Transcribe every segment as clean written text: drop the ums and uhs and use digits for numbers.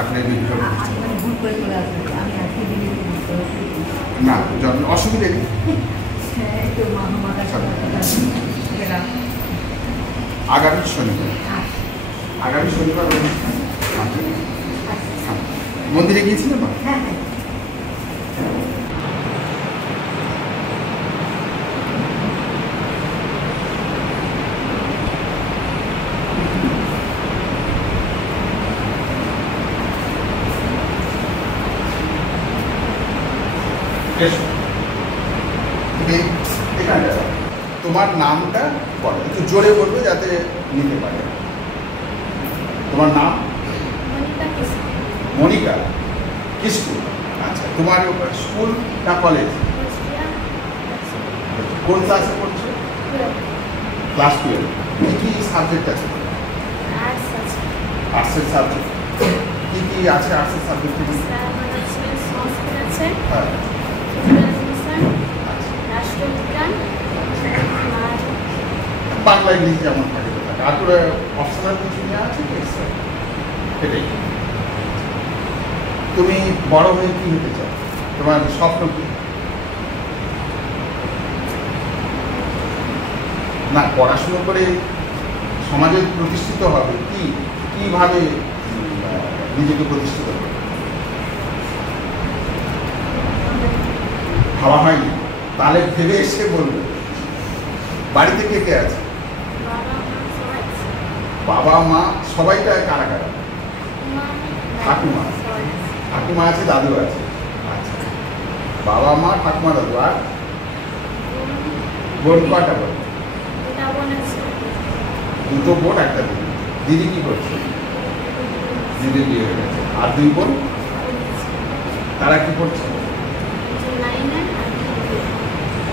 আপনার বিভিন্ন ভুল করে চলে আসবে আমি আজকে দিনে না অসুবিধা নেই। আগামী শনিবার মন্দিরে গিয়েছিলেন না? তোমার নামটা বলো, একটু জোরে বলবে যাতে নিতে পারে। তোমার নাম? মনিকা কিসকু। আচ্ছা, তোমার স্কুল না কলেজ? কোন ক্লাসে পড়ছো? ক্লাস 12। কি সাবজেক্ট আছে? আর্টসের সাবজেক্ট কি আছে? আর্টসের সাবজেক্ট হ্যাঁ, বাংলা ইংলিশ যেমন থাকে আর তোরা অপশনাল কিছু নিয়ে আছে এটাই। তুমি বড় হয়ে কি হতে চাও? তোমার স্বপ্ন কি? না, পড়াশুনো করে সমাজে প্রতিষ্ঠিত হবে কিভাবে নিজেকে প্রতিষ্ঠিত হবে ভাবা হয়নি? তাহলে ভেবে এসে বলবে। বাড়িতে কে কে আছে? বাবা মা সবাইটা কারা কারা? ঠাকুমা আছে, দাদু আছে। আচ্ছা, বাবা মা ঠাকুমা দাদু আর বোন কটা? বোন দুটো বোন একটা দিদি। দিদি কি করছে? দিদির বিয়ে হয়ে গেছে। আর দুই বোন তারা কি করছে?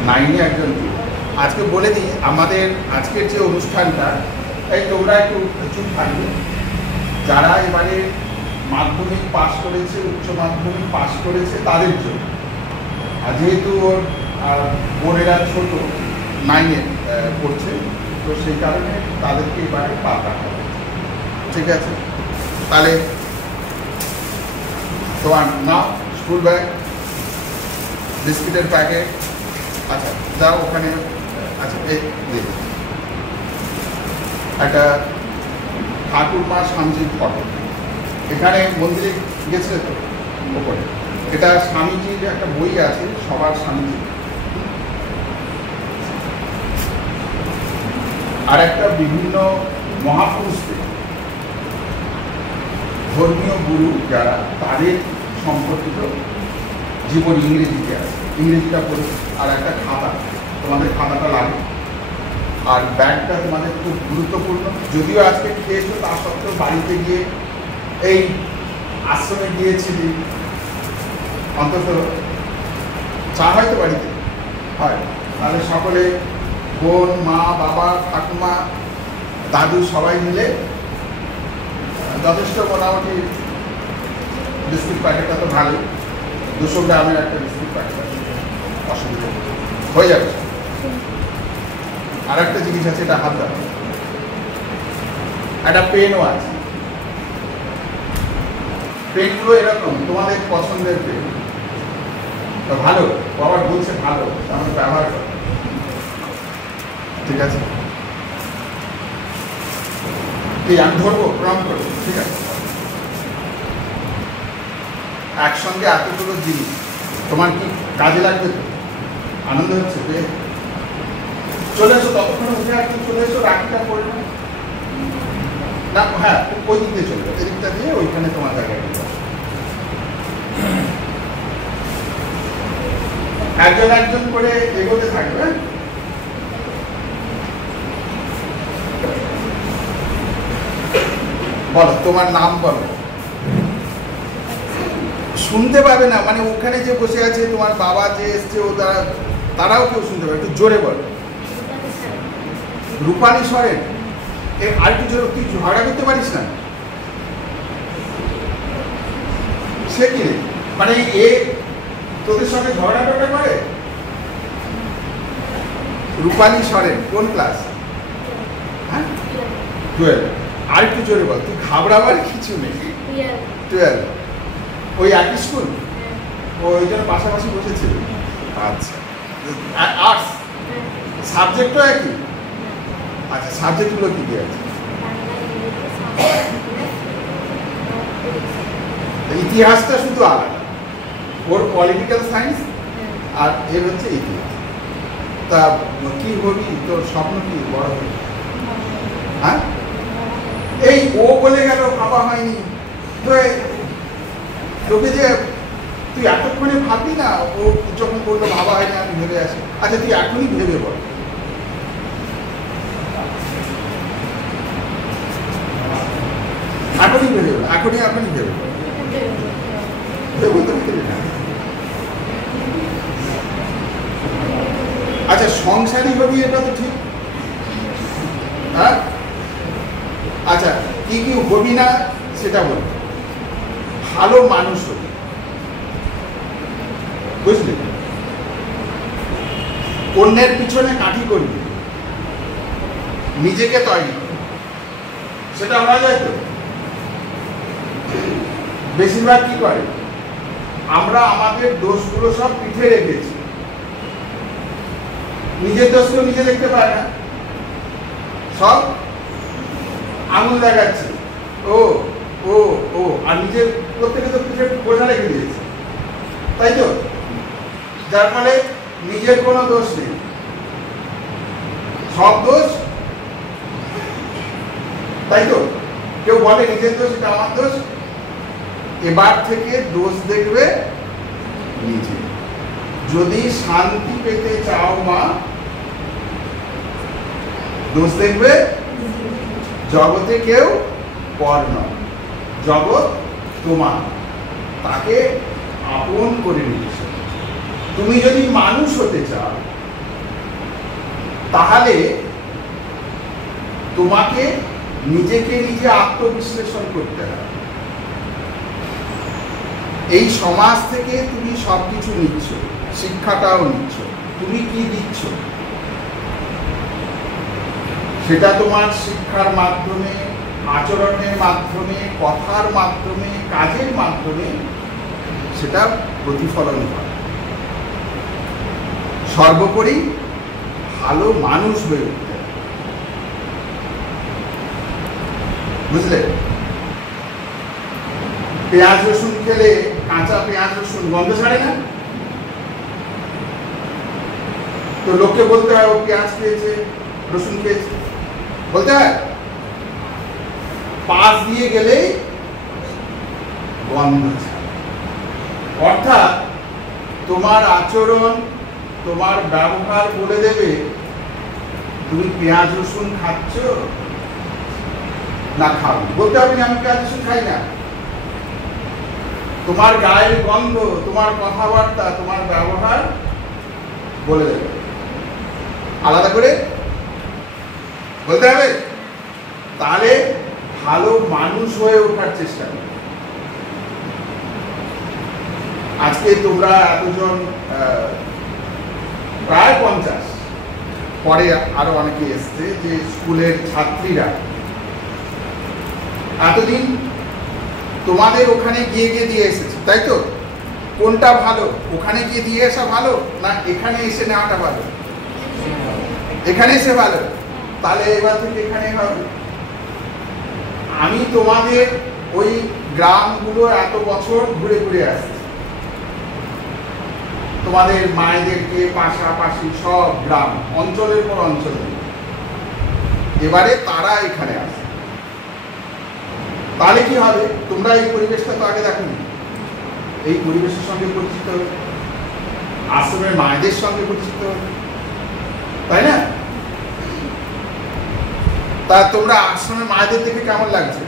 9-এ একজন। আজকে বলে দিই আমাদের আজকের যে অনুষ্ঠানটা, এই তোমরা একটু চুপ থাকবে। যারা এবারে মাধ্যমিক পাস করেছে, উচ্চ মাধ্যমিক পাস করেছে তাদের জন্য। আর যেহেতু ওর বোনেরা ছোট 9-এ পড়ছে, তো সেই কারণে তাদেরকে এবারে বাদ রাখা হবে। ঠিক আছে? তাহলে তোমার নাও, স্কুল ব্যাগ, বিস্কিটের প্যাকেট। আচ্ছা, যাও ওখানে। আচ্ছা, এই একটা ঠাকুর মা স্বামীজির ফটো, এখানে মন্দিরে গেছিলে তো ওপরে। এটা স্বামীজির একটা বই আছে, সবার স্বামীজি। আর একটা বিভিন্ন মহাপুরুষদের ধর্মীয় গুরু যারা, তাদের সম্পর্কিত জীবন ইংরেজিতে আছে, ইংরেজিটা পড়ে। আর একটা খাতা, তোমাদের খাতাটা লাগে। আর ব্যাগটা তোমাদের খুব গুরুত্বপূর্ণ। যদিও আজকে খেয়েছো, তা সত্ত্বেও বাড়িতে গিয়ে এই আশ্রমে গিয়েছিলি, অন্তত চা হয়তো বাড়িতে হয়। তাহলে সকলে বোন, মা, বাবা, ঠাকুমা, দাদু সবাই মিলে যথেষ্ট মোটামুটি বিস্কুট প্যাকেটটা তো ভালোই, 200 গ্রামের একটা বিস্কুট প্যাকেট আছে, অসুবিধা হয়ে যাবে। আর একটা জিনিস আছে, এটা হাত দাও। একটা পেনও আছে। পেনগুলো এরকম তোমাদের পছন্দের পেন, ভালো। বাবা বলছে ভালো, আমরা ব্যবহার করো। ঠিক আছে? আমি ধরবো, প্রণাম করবো। ঠিক আছে? একসঙ্গে এতগুলো জিনিস তোমার কি কাজে লাগবে? তো আনন্দ হচ্ছে যে চলে এসো, ততক্ষণে উঠে আসতে চলে এসো, রাখিটা করবে না। হ্যাঁ, ওই দিক দিয়ে চলবে, এদিকটা দিয়ে ওইখানে তোমার জায়গায় একজন একজন করে এগোতে থাকবে। বলো, তোমার নাম বলো। শুনতে পাবে না, মানে ওখানে যে বসে আছে, তোমার বাবা যে এসছে, ও তারাও কেউ শুনতে পাবে। একটু জোরে বলো। রূপালী সরেন। আর একটু জোরে। তুই ঝগড়া করতে পারিস না? সে কি রে, মানে তোদের সঙ্গে ঝগড়া টগড়া করে? রূপালী সরেন কোন ক্লাস? হ্যাঁ, 12। আর একটু জোরে বল। তুই ঘাবড়াবার কিছু নেই। 12 ওই একই স্কুল ওই জন্য পাশাপাশি বসেছিল আচ্ছা আর্টস সাবজেক্টও একই আচ্ছা সাবজেক্টগুলো কি কি আছে ইতিহাসটা শুধু আলাদা ওর পলিটিক্যাল সায়েন্স আর এর হচ্ছে ইতিহাস তা কি হবি তোর স্বপ্ন কি বড় হবি হ্যাঁ এই ও বলে গেল ভাবা হয়নি তোকে যে তুই এতক্ষণে ভাবি না ও যখন বললো ভাবা হয়নি আমি ভেবে আসি আচ্ছা তুই এখনই ভেবে বল এখনই ভেবে বল এখনই ভেবে বল বলতে পারবি না আচ্ছা সংসারী হবি এটা তো ঠিক হ্যাঁ আচ্ছা কি কি হবি না সেটা বল ভালো মানুষ হবি বুঝলি অন্যের পিছনে কাঠি করবি নিজেকে তৈরি সেটা হওয়া যায় তো বেশিরভাগ কি করে আমরা আমাদের দোষগুলো সব পিঠে রেখেছি নিজের দোষগুলো নিজে দেখতে পায় না সব আঙুল দেখাচ্ছে ও ও ও আর নিজের প্রত্যেকে তো পিঠে বোঝা রেখে দিয়েছে তাই তো যার ফলে নিজের কোনো দোষ নেই সব দোষ তাই তো কেউ বলে নিজের দোষ এটা আমার দোষ এবার থেকে দোষ দেখবে নিজে যদি শান্তি পেতে চাও মা দোষ দেখবে জগতে কেউ পর নয় জগৎ তোমার তাকে আপন করে নিয়েছে তুমি যদি মানুষ হতে চাও তাহলে তোমাকে নিজেকে নিজে আত্মবিশ্লেষণ করতে হবে এই সমাজ থেকে তুমি সবকিছু নিচ্ছ শিক্ষাটাও নিচ্ছ তুমি কি দিচ্ছ সেটা তোমার শিক্ষার মাধ্যমে আচরণের মাধ্যমে কথার মাধ্যমে কাজের মাধ্যমে সেটা প্রতিফলন হয় সর্বোপরি ভালো মানুষ হয়ে উঠতে বুঝলে পেঁয়াজ রসুন খেলে কাঁচা পেঁয়াজ রসুন গন্ধ ছাড়ে না তো লোককে বলতে হয় ও পেঁয়াজ খেয়েছে রসুন খেয়েছে বলতে হয় পাশ দিয়ে গেলেই গন্ধ ছাড়ে অর্থাৎ তোমার আচরণ তোমার ব্যবহার বলে দেবে তুমি পেঁয়াজ রসুন খাচ্ছ না খাও বলতে হবে না আমি পেঁয়াজ রসুন খাই না তোমার গায়ের গন্ধ তোমার কথাবার্তা তোমার ব্যবহার বলে দেবে আলাদা করে বলতে হবে তাহলে ভালো মানুষ হয়ে ওঠার চেষ্টা করো আজকে তোমরা এতজন প্রায় 50 পরে আরো অনেকে এসছে যে স্কুলের ছাত্রীরা এতদিন তোমাদের ওখানে গিয়ে গিয়ে দিয়ে এসেছে তাই তো কোনটা ভালো ওখানে গিয়ে দিয়ে আসা ভালো না এখানে এসে নেওয়াটা ভালো এখানে এসে ভালো তাহলে এবার থেকে এখানে হবে আমি তোমাদের ওই গ্রামগুলো এত বছর ঘুরে ঘুরে আসছি তোমাদের মায়েদেরকে পাশাপাশি সব গ্রাম অঞ্চলের পর অঞ্চল এবারে তারা এখানে আসে তাহলে কি হবে তোমরা এই পরিবেশটা তো আগে দেখো এই পরিবেশের সঙ্গে পরিচিত হবে আশ্রমের মায়েদের সঙ্গে পরিচিত হবে তাই না তা তোমরা আশ্রমের মায়েদের দেখে কেমন লাগছে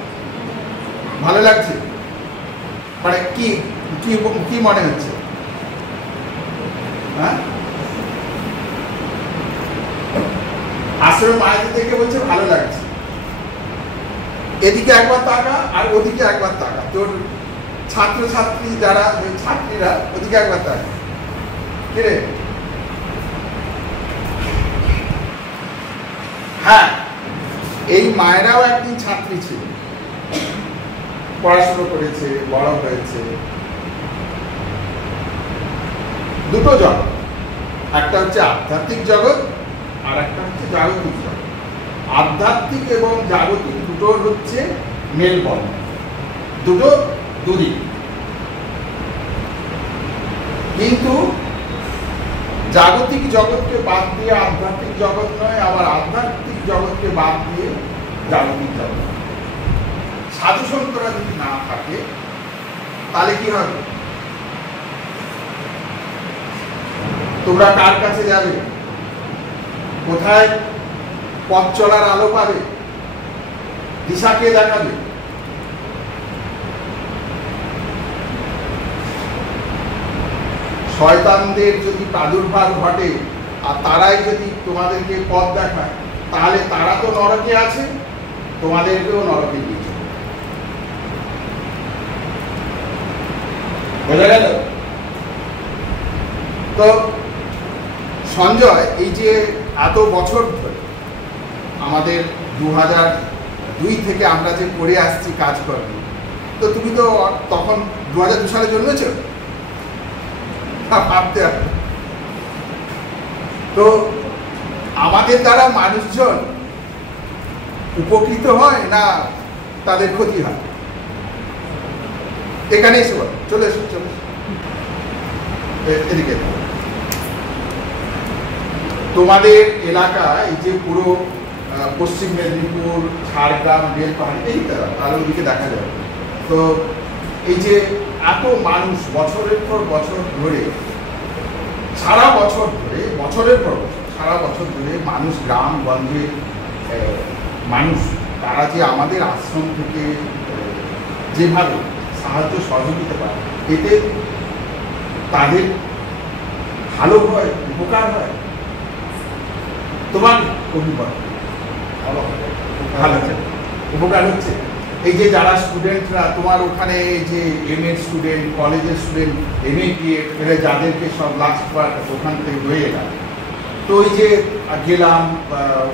ভালো লাগছে মানে কি কি কি মনে হচ্ছে হ্যাঁ আশ্রমের মায়েদের দেখে বলছে ভালো লাগছে এদিকে একবার তাকা আর ওদিকে একবার তাকা তোর ছাত্রছাত্রী যারা ছাত্রীরা ওদিকে একবার তাকা কিরে হ্যাঁ এই মায়েরাও একদিন ছাত্রী ছিল পড়াশুনো করেছে, বড় হয়েছে। দুটো জগৎ, একটা হচ্ছে আধ্যাত্মিক জগৎ আর একটা হচ্ছে জাগতিক জগৎ। আধ্যাত্মিক এবং জাগতিক দুটোর হচ্ছে মেলবন্ধন, দুটো দুদিক। কিন্তু জাগতিক জগৎকে বাদ দিয়ে আধ্যাত্মিক জগৎ নয়, আবার আধ্যাত্মিক জগৎকে বাদ দিয়ে জাগতিক জগৎ। সাধু সন্তরা যদি না থাকে তাহলে কি হবে? তোমরা কার কাছে যাবে? কোথায় পথ চলার আলো পাবে? দিশা কে দেখাবে? শয়তানদের যদি প্রাদুর্ভাব ঘটে আর তারাই যদি তোমাদেরকে পথ দেখায়, তাহলে তারা তো নরকে আছে, তোমাদেরকেও নরকে দিয়েছে। বোঝা গেল? তো সঞ্জয় এই যে এত বছর ধরে আমাদের 2002 থেকে আমরা যে করে আসছি কাজকর্ম, তো তুমি তো তখন 2002 সালে জন্মেছ, ভাবতে হবে। তো আমাদের দ্বারা মানুষজন উপকৃত হয় না তাদের ক্ষতি হয়? এখানে এসে বল, চলে এসো, চলে এসো এদিকে। তোমাদের এলাকায় এই যে পুরো পশ্চিম মেদিনীপুর, ঝাড়গ্রাম, বেলপাহাড়ি, এই তার ওদিকে দেখা যাবে। তো এই যে এত মানুষ বছরের পর বছর ধরে, সারা বছর ধরে, বছরের পর বছর, সারা বছর ধরে মানুষ, গ্রাম গঞ্জের মানুষ, তারা যে আমাদের আশ্রম থেকে যেভাবে সাহায্য সহযোগিতা পায়, এতে তাদের ভালো হয়, উপকার হয়। তোমার অভিজ্ঞতা ভালো হচ্ছে, উপকার হচ্ছে। এই যে যারা স্টুডেন্টরা তোমার ওখানে, এই যে এমএ স্টুডেন্ট, কলেজের স্টুডেন্ট, এমএ বিএড, যাদেরকে সব লাস্ট বার ওখান থেকে হয়ে এলাম, তো ওই যে গেলাম,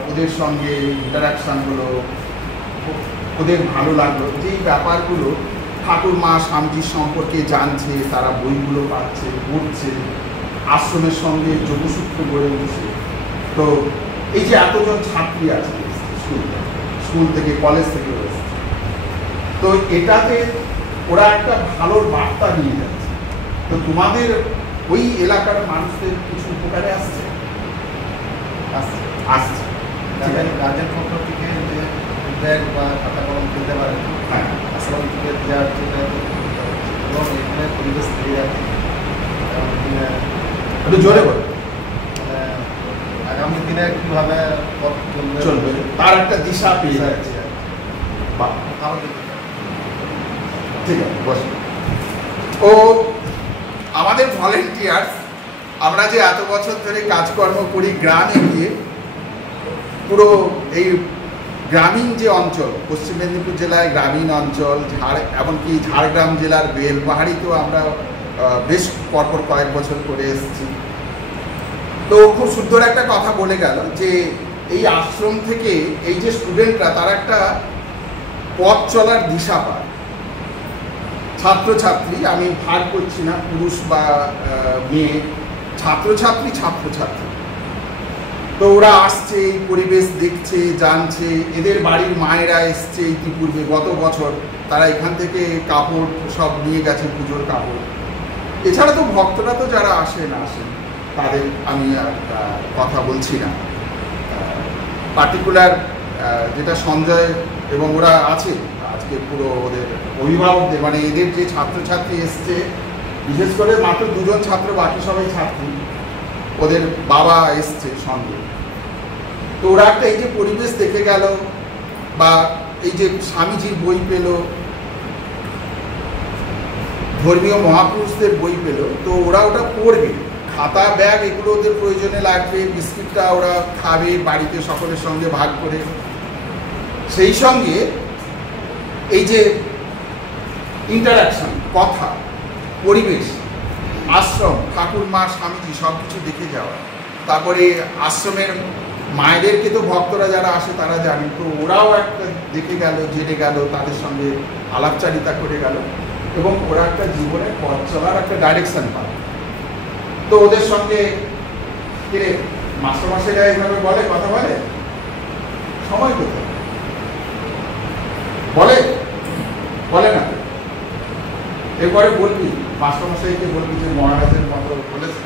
ওদের সঙ্গে ইন্টারাকশান হলো, ওদের ভালো লাগলো। যেই ব্যাপারগুলো ঠাকুর মা স্বামীজির সম্পর্কে জানছে, তারা বইগুলো পাচ্ছে, পড়ছে, আশ্রমের সঙ্গে যোগসূত্র গড়ে উঠছে। তো এই যে এতজন ছাত্রী আছে স্কুল থেকে, কলেজ থেকে রয়েছে, তো এটাতে ওরা একটা ভালো বার্তা নিয়ে যাচ্ছে। তো তোমাদের ওই এলাকার মানুষদের কিছু উপকারে আসছে, আসছে, আসছে। রাজ্যের পক্ষ থেকে যে ব্যাগ বা খাতা কলম কিনতে পারে, হ্যাঁ, আশ্রম থেকে দেওয়ার যেটা, এবং এখানে পরিবেশ দিয়ে যাচ্ছে। একটু জোরে বল। আগামী দিনে কীভাবে পথ চলবে তার একটা দিশা পেয়ে যাচ্ছে। ঠিক আছে, বস। ও আমাদের ভলেন্টিয়ার্স, আমরা যে এত বছর ধরে কাজকর্ম করি গ্রামে গিয়ে, পুরো এই গ্রামীণ যে অঞ্চল, পশ্চিম মেদিনীপুর জেলায় গ্রামীণ অঞ্চল, এমনকি ঝাড়গ্রাম জেলার বেলপাহাড়িতেও আমরা বেশ পরপর কয়েক বছর করে এসেছি। তো খুব সুন্দর একটা কথা বলে গেল যে এই আশ্রম থেকে এই যে স্টুডেন্টরা, তারা একটা পথ চলার দিশা পায়। ছাত্রছাত্রী, আমি ভাগ করছি না পুরুষ বা মেয়ে, ছাত্রছাত্রী, ছাত্রছাত্রী। তো ওরা আসছে, এই পরিবেশ দেখছে, জানছে। এদের বাড়ির মায়েরা এসছে ইতিপূর্বে, গত বছর তারা এখান থেকে কাপড় সব নিয়ে গেছে, পুজোর কাপড়। এছাড়া তো ভক্তরা তো যারা আসেন, তাদের আমি কথা বলছি না। পার্টিকুলার যেটা সঞ্জয় এবং ওরা আছে আজকে, পুরো ওদের অভিভাবকদের, মানে এদের যে ছাত্রছাত্রী এসছে, বিশেষ করে মাত্র 2 জন ছাত্র, বাকি সবাই ছাত্রী, ওদের বাবা এসছে সঙ্গে। তো ওরা একটা এই যে পরিবেশ দেখে গেল, বা এই যে স্বামীজির বই পেল, ধর্মীয় মহাপুরুষদের বই পেল, তো ওরা ওটা পড়বে। খাতা, ব্যাগ এগুলো ওদের প্রয়োজনে লাগবে, বিস্কিটটা ওরা খাবে বাড়িতে সকলের সঙ্গে ভাগ করে। সেই সঙ্গে এই যে ইন্টারাকশন, কথা, পরিবেশ, আশ্রম, ঠাকুর মা স্বামীজি সব কিছু দেখে যাওয়া, তারপরে আশ্রমের মায়েদেরকে তো ভক্তরা যারা আসে তারা জানে, তো ওরাও একটা দেখে গেল, জেনে গেল, তাদের সঙ্গে আলাপচারিতা করে গেল এবং ওরা একটা জীবনের পথ চলার একটা ডাইরেকশন পায়। তো ওদের সঙ্গে কিরে মাস্টারমশাইরা এইভাবে বলে, কথা বলে, সময় কোথায় বলে, বলে না। এরপরে বলবি মাস্টারমশাইকে, বলবি যে মহারাজের মতো বলেছেন।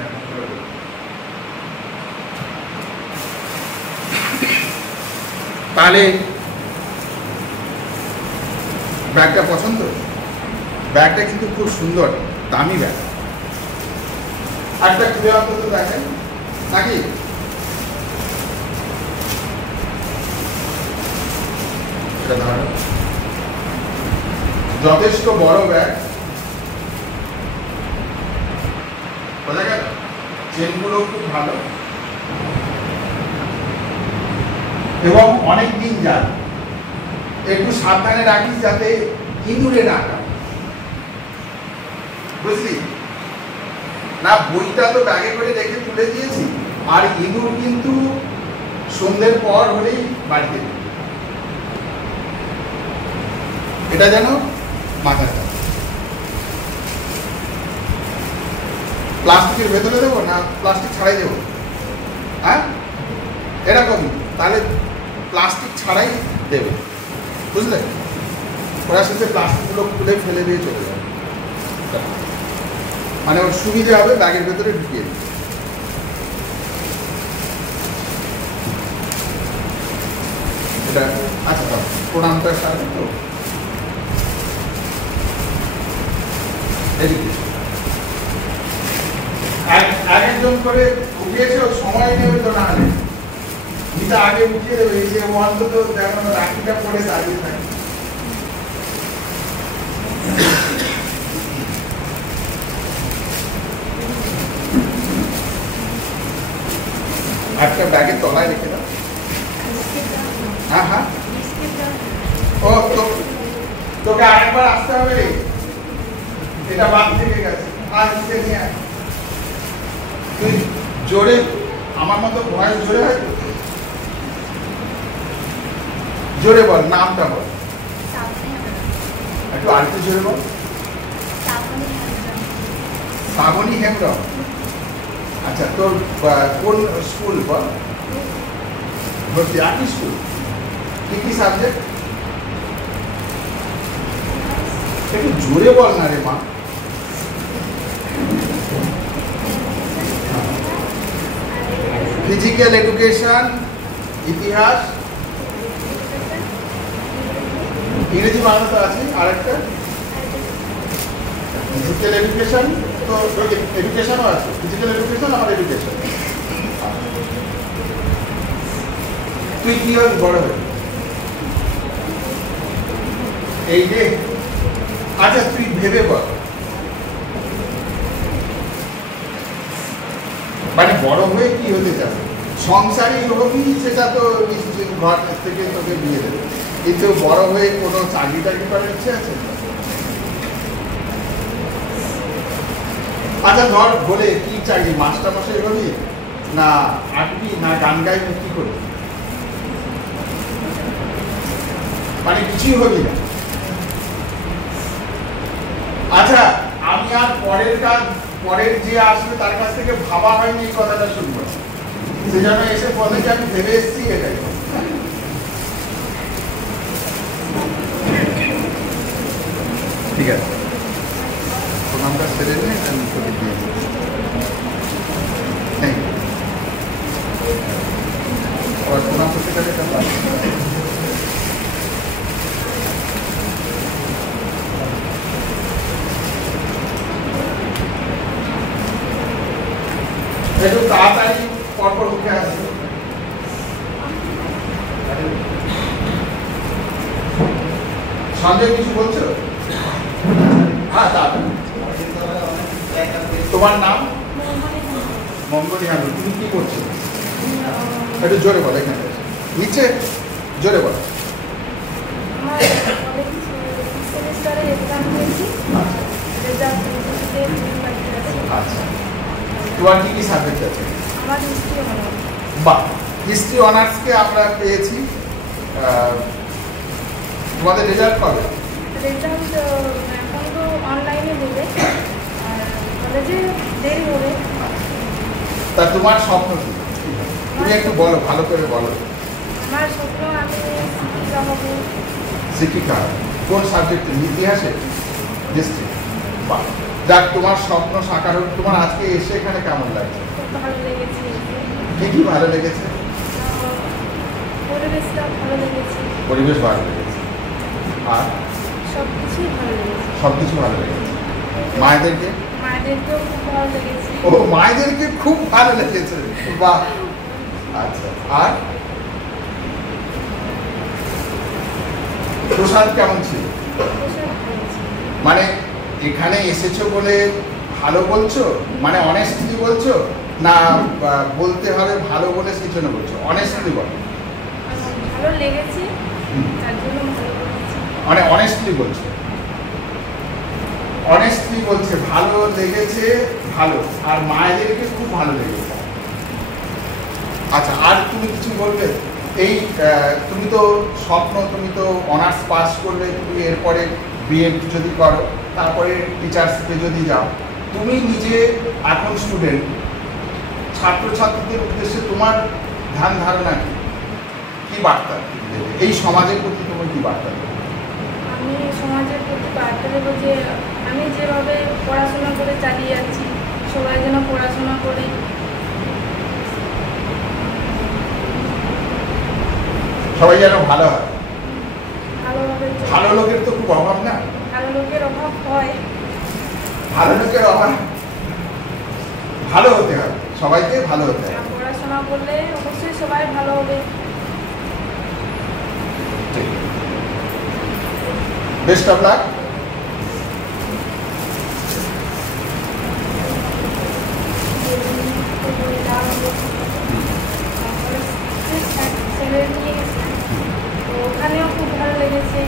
তাহলে ব্যাগটা পছন্দ? ব্যাগটা কিন্তু খুব সুন্দর, দামি ব্যাগ। একটা খুলে অন্তত দেখেন নাকি? যথেষ্ট বড় ব্যাগ, বোঝা গেল? চেনগুলো খুব ভালো এবং অনেক দিন যান। একটু সাবধানে রাখিস যাতে ইঁদুরে না কাটে, বুঝলি না? বইটা তো ব্যাগে করে রেখে তুলে দিয়েছি, আর ইঁদুর কিন্তু সন্ধ্যের পর হলেই বাড়িতে, এটা যেন মাথায় থাকে। প্লাস্টিকের ভেতরে দেবো না প্লাস্টিক ছাড়াই দেবো? হ্যাঁ, এরকম। তাহলে প্লাস্টিক ছাড়াই দেবে, বুঝলে? ওরা শেষে প্লাস্টিকগুলো খুলে ফেলে দিয়ে চলে যাবে, মানে ওর সুবিধে হবে ব্যাগের ভেতরে ঢুকিয়ে দিতে। এটা আচ্ছা, প্রণামটা সারা তো একজন করে উঠিয়েছে, সময় নেবে তো, না হলে গীতা আগে উঠিয়ে দেবে। এই যে অন্তত দেখো রাখিটা পরে দাঁড়িয়ে থাকে। একটা ব্যাগের তলায় রেখে দাও। হ্যাঁ হ্যাঁ, ও তোকে আরেকবার আসতে হবে, এটা বাদ থেকে গেছে, আর নিয়ে আয়। তুই জোরে, আমার মতো ভয়েস জোরে হয়, জোরে বল, নামটা বল একটু, আরেকটু জোরে বল। শ্রাবণী হেমব্রম। আচ্ছা, তোর কোন স্কুল বল? ভর্তি একই স্কুল? কি কি সাবজেক্ট? একটু জোরে বল না রে মা। ফিজিক্যাল এডুকেশন, ইতিহাস, ইংরেজি বাংলা তো আছে, আরেকটা ফিজিক্যাল এডুকেশন। তো এডুকেশনও আছে, ফিজিক্যাল এডুকেশন আমার এডুকেশন। তুই কি হবি বড় হয়ে? এই যে আচ্ছা, তুই ভেবে বল, মানে বড় হয়ে কি হতে চাবে? সংসারী হবি, সেটা তো নিশ্চয়ই ঘর থেকে তোকে বিয়ে দেবে, কিন্তু বড় হয়ে কোনো চাকরি টাকরি করার ইচ্ছে আছে? আচ্ছা ধর বলে, কি চাকরি? মাস্টার মশাই হবি, না আঁকবি, না গান গাইবি, কি করবি? মানে কিছুই হবি না। আচ্ছা, আমি আর পরের যে আসবে তার কাছ থেকে ভাবা হয়নি এই কথাটা শুনবো, সেজন্য এসে বলে যে আমি ভেবে এসেছি এটাই। ঠিক আছে, প্রণামটা সেরে নিয়ে আমি তোকে দিয়ে দিই। Thank you. আবার প্রণাম করতে গেলে একটু তাড়াতাড়ি পরপর উঠে আসবে। সঞ্জয় কিছু বলছো? হ্যাঁ, তোমার নাম? মঙ্গলি হান্ডু। তুমি কি করছো? একটু জোরে বলো, এখানে নিচে জোরে বলো। আচ্ছা, তোমার কি কি সাবজেক্ট আছে? বাহ, হিস্ট্রি অনার্সকে আমরা পেয়েছি। তোমাদের রেজাল্ট কবে? রেজাল্ট এখন তো অনলাইনে দেবে, আর কলেজে দেরি হবে। তা তোমার স্বপ্ন কি? তুমি একটু বলো, ভালো করে বলো। আমার স্বপ্ন আমি শিক্ষিকা হব। শিক্ষিকা? কোন সাবজেক্টে? ইতিহাসে? হিস্ট্রি? বাহ, যাক, তোমার স্বপ্ন সাকার হোক। তোমার আজকে এসে এখানে কেমন লাগছে? খুব ভালো লেগেছে। কি কি ভালো লেগেছে? পরিবেশটা ভালো লেগেছে। পরিবেশ ভালো লেগেছে, আর সব কিছুই ভালো লেগেছে। সব কিছু ভালো লেগেছে। মায়েদেরকে? মায়েদেরকেও খুব ভালো লেগেছে। ও, মায়েদেরকে খুব ভালো লেগেছে, বাহ। আচ্ছা, আর প্রসাদ কেমন ছিল? এসব ভালো ছিল। মানে এখানে এসেছো বলে ভালো বলছো, মানে অনেস্টলি বলছো, না বলতে হবে ভালো বলে সেই জন্য বলছো? অনেস্টলি বলো। ভালো লেগেছে, তার জন্য ভালো লেগেছে। মানে অনেস্টলি বলছো? অনেস্টলি বলছে ভালো লেগেছে, ভালো, আর মায়েদেরকে খুব ভালো লেগেছে। আচ্ছা, আর তুমি কিছু বলবে? এই তুমি তো স্বপ্ন, তুমি তো অনার্স পাস করলে, তুমি এরপরে বিএড যদি করো, তারপরে টিচার্সকে যদি যাও, তুমি নিজে এখন স্টুডেন্ট, ছাত্রছাত্রীদের উদ্দেশ্যে তোমার ধ্যান ধারণা কি? কি বার্তা দেবে এই সমাজের প্রতি? তোমার কি বার্তা দেবে? আমি সমাজের প্রতি বার্তা দেবো যে আমি যেভাবে পড়াশোনা করে চালিয়ে যাচ্ছি, সবাই যেন পড়াশোনা করে সবাই যেন ভালো হয়। ভালোভাবে চলে। ভালো লোকের তো খুব অভাব না? ভালো লোকের অভাব হয়। ভালো লোকের অভাব, ভালো হতে হবে, সবাইকে ভালো হতে হবে। পড়াশোনা করলে অবশ্যই সবাই ভালো হবে। Best of luck. ছেলে নিয়ে গেছে, তো ওখানেও খুব ভালো লেগেছে।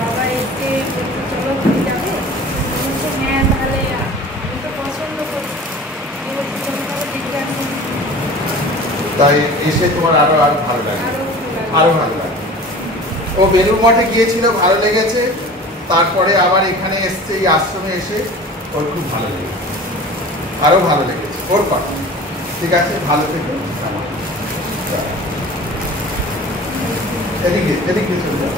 বাবা এসে বলছে চলো তুমি যাবে, আমি বলছি হ্যাঁ তাহলে, আমি তো পছন্দ করি। আমি বলছি চলো তাহলে দেখে আসি। তাই এসে তোমার আরো আরো ভালো লাগে, আরো আরো ভালো লাগে। ও বেলুড় মঠে গিয়েছিল, ভালো লেগেছে, তারপরে আবার এখানে এসছে, এই আশ্রমে এসে ওর খুব ভালো লেগেছে, আরো ভালো লেগেছে ওর কথা। ঠিক আছে, ভালো থেকো। এদিকে এদিকে চলে যাও।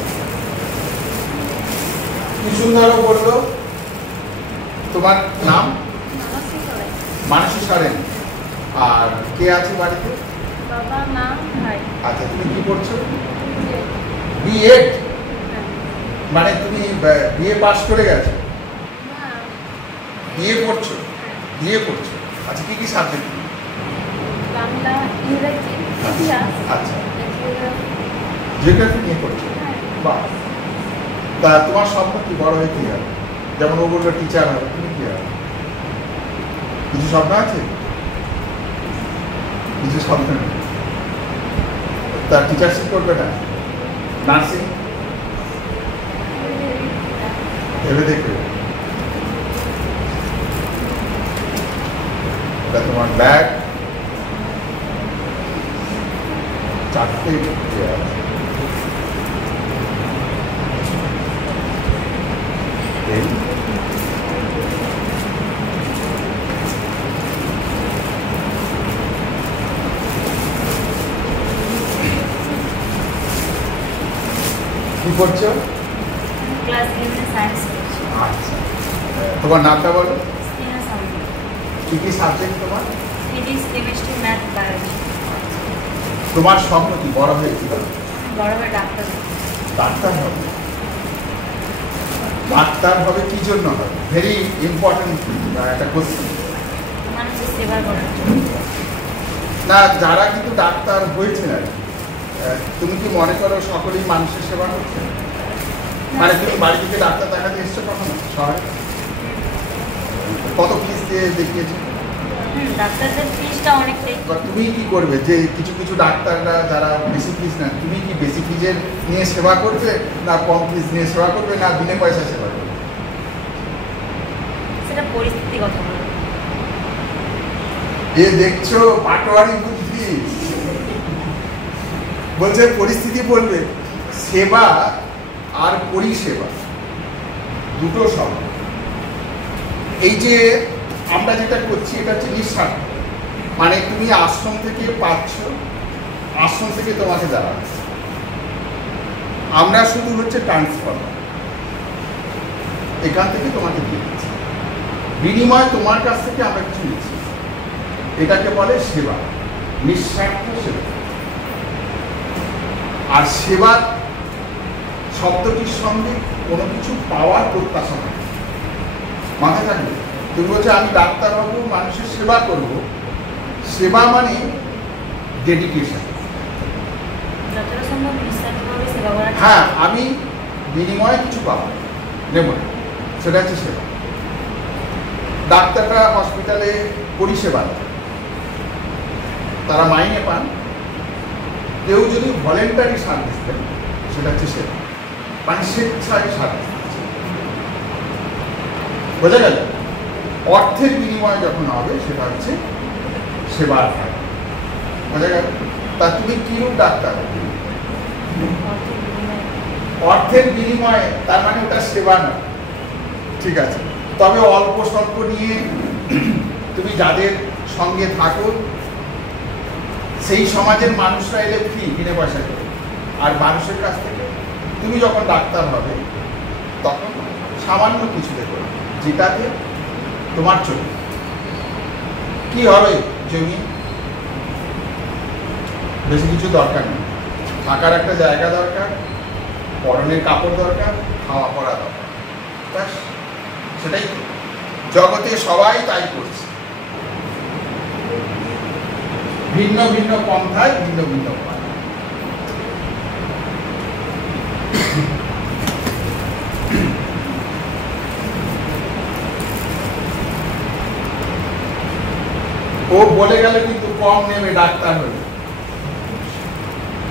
কি সুন্দর বললো। তোমার নাম? মানসী সরেন। আর কে আছে বাড়িতে? বাবা মা ভাই। আচ্ছা, তুমি কি করছো? বিএড? মানে তুমি বিএ পাস করে গেছো? বিএ পড়ছো? বিএ পড়ছো। আচ্ছা, কি কি সাবজেক্ট? বাংলা, ইংরেজি, ইতিহাস। আচ্ছা, জিওগ্রাফি নিয়ে পড়ছো? বাহ। তা তোমার স্বপ্ন কি বড় হয়ে কি হবে? যেমন ও বললো টিচার হবে, তুমি কি হবে? কিছু স্বপ্ন আছে? কিছু স্বপ্ন নেই? তা টিচারশিপ করবে না? নার্সিং ভেবে দেখবে? এটা তোমার ব্যাগ, চারটে ইয়ে আছে। এই কি করছো? ক্লাস 11 সায়েন্স করছি। আচ্ছা, তোমার নামটা বলো। স্নেহা সামনে। কি কি সাবজেক্ট তোমার? Physics, chemistry, math, biology. তোমার স্বপ্ন কি বড় হয়ে কি হবে? বড় হয়ে ডাক্তার হবো। ডাক্তার হবে। ডাক্তার হবে কি জন্য হবে? ভেরি ইম্পর্টেন্ট একটা কোশ্চেন। মানুষের সেবা করার জন্য। না, যারা কিন্তু ডাক্তার হয়েছে না, তুমি কি মনে করো সকলেই মানুষের সেবা করছে? মানে তুমি বাড়ি থেকে ডাক্তার দেখাতে এসছো কখনো শহরে? কত ফিস দিয়ে দেখিয়েছো? ডাক্তারদের ফিসটা অনেকটাই। এবার তুমি কি করবে যে কিছু কিছু ডাক্তাররা যারা বেশি ফিস নেন, তুমি কি বেশি ফিজের নিয়ে সেবা করবে, না কম ফিস নিয়ে সেবা করবে, না বিনা পয়সা সেবা করবে? সেটা পরিস্থিতিগত বলবো। এ দেখছো পাটোয়ারি বুদ্ধি। বলছে পরিস্থিতি বলবে সেবা আর পরিষেবা দুটো সমান। এই যে আমরা যেটা করছি এটা হচ্ছে নিঃস্বার্থ, মানে তুমি আশ্রম থেকে পাচ্ছ, আশ্রম থেকে তোমাকে দেওয়া হচ্ছে, আমরা শুধু হচ্ছে ট্রান্সফার, এখান থেকে তোমাকে দিয়ে দিচ্ছি, বিনিময়ে তোমার কাছ থেকে আমরা কিছু নিচ্ছি। এটাকে বলে সেবা, নিঃস্বার্থ সেবা। আর সেবার শব্দটির সঙ্গে কোনো কিছু পাওয়ার প্রত্যাশা নেই, মাথায় থাকবে। তুমি বলছো আমি ডাক্তার হবো, মানুষের সেবা করব, সেবা মানে ডেডিকেশন। যতটা সম্ভব নিঃস্বার্থভাবে সেবা করা। হ্যাঁ, আমি বিনিময়ে কিছু পাবো, নেব না, সেটা হচ্ছে সেবা। ডাক্তাররা হসপিটালে পরিষেবা দেয়, তারা মাইনে পান। কেউ যদি ভলেন্টারি সার্ভিস দেন সেটা হচ্ছে সেবা, মানে স্বেচ্ছায় সার্ভিস দিচ্ছে। বোঝা গেল? অর্থের বিনিময়ে যখন হবে সেটা হচ্ছে সেবার ভাগ। বোঝা গেল? তা তুমি কিরূপ ডাক্তার? অর্থের বিনিময়ে, তার মানে ওটা সেবা না, ঠিক আছে। তবে অল্প স্বল্প নিয়ে তুমি যাদের সঙ্গে থাকো সেই সমাজের মানুষরা এলে ফ্রি, বিনা পয়সা করে। আর মানুষের কাছ থেকে তুমি যখন ডাক্তার হবে তখন সামান্য কিছু দেবে, যেটাতে তোমার চলবে। কি হবে? জমি, বেশি কিছু দরকার নেই, থাকার একটা জায়গা দরকার, পরনের কাপড় দরকার, খাওয়া পড়া দরকার, ব্যাস। সেটাই জগতে সবাই তাই করছে, ভিন্ন ভিন্ন পন্থায় ভিন্ন ভিন্ন উপায়। ও বলে গেল কিন্তু কম নেবে ডাক্তার হলে,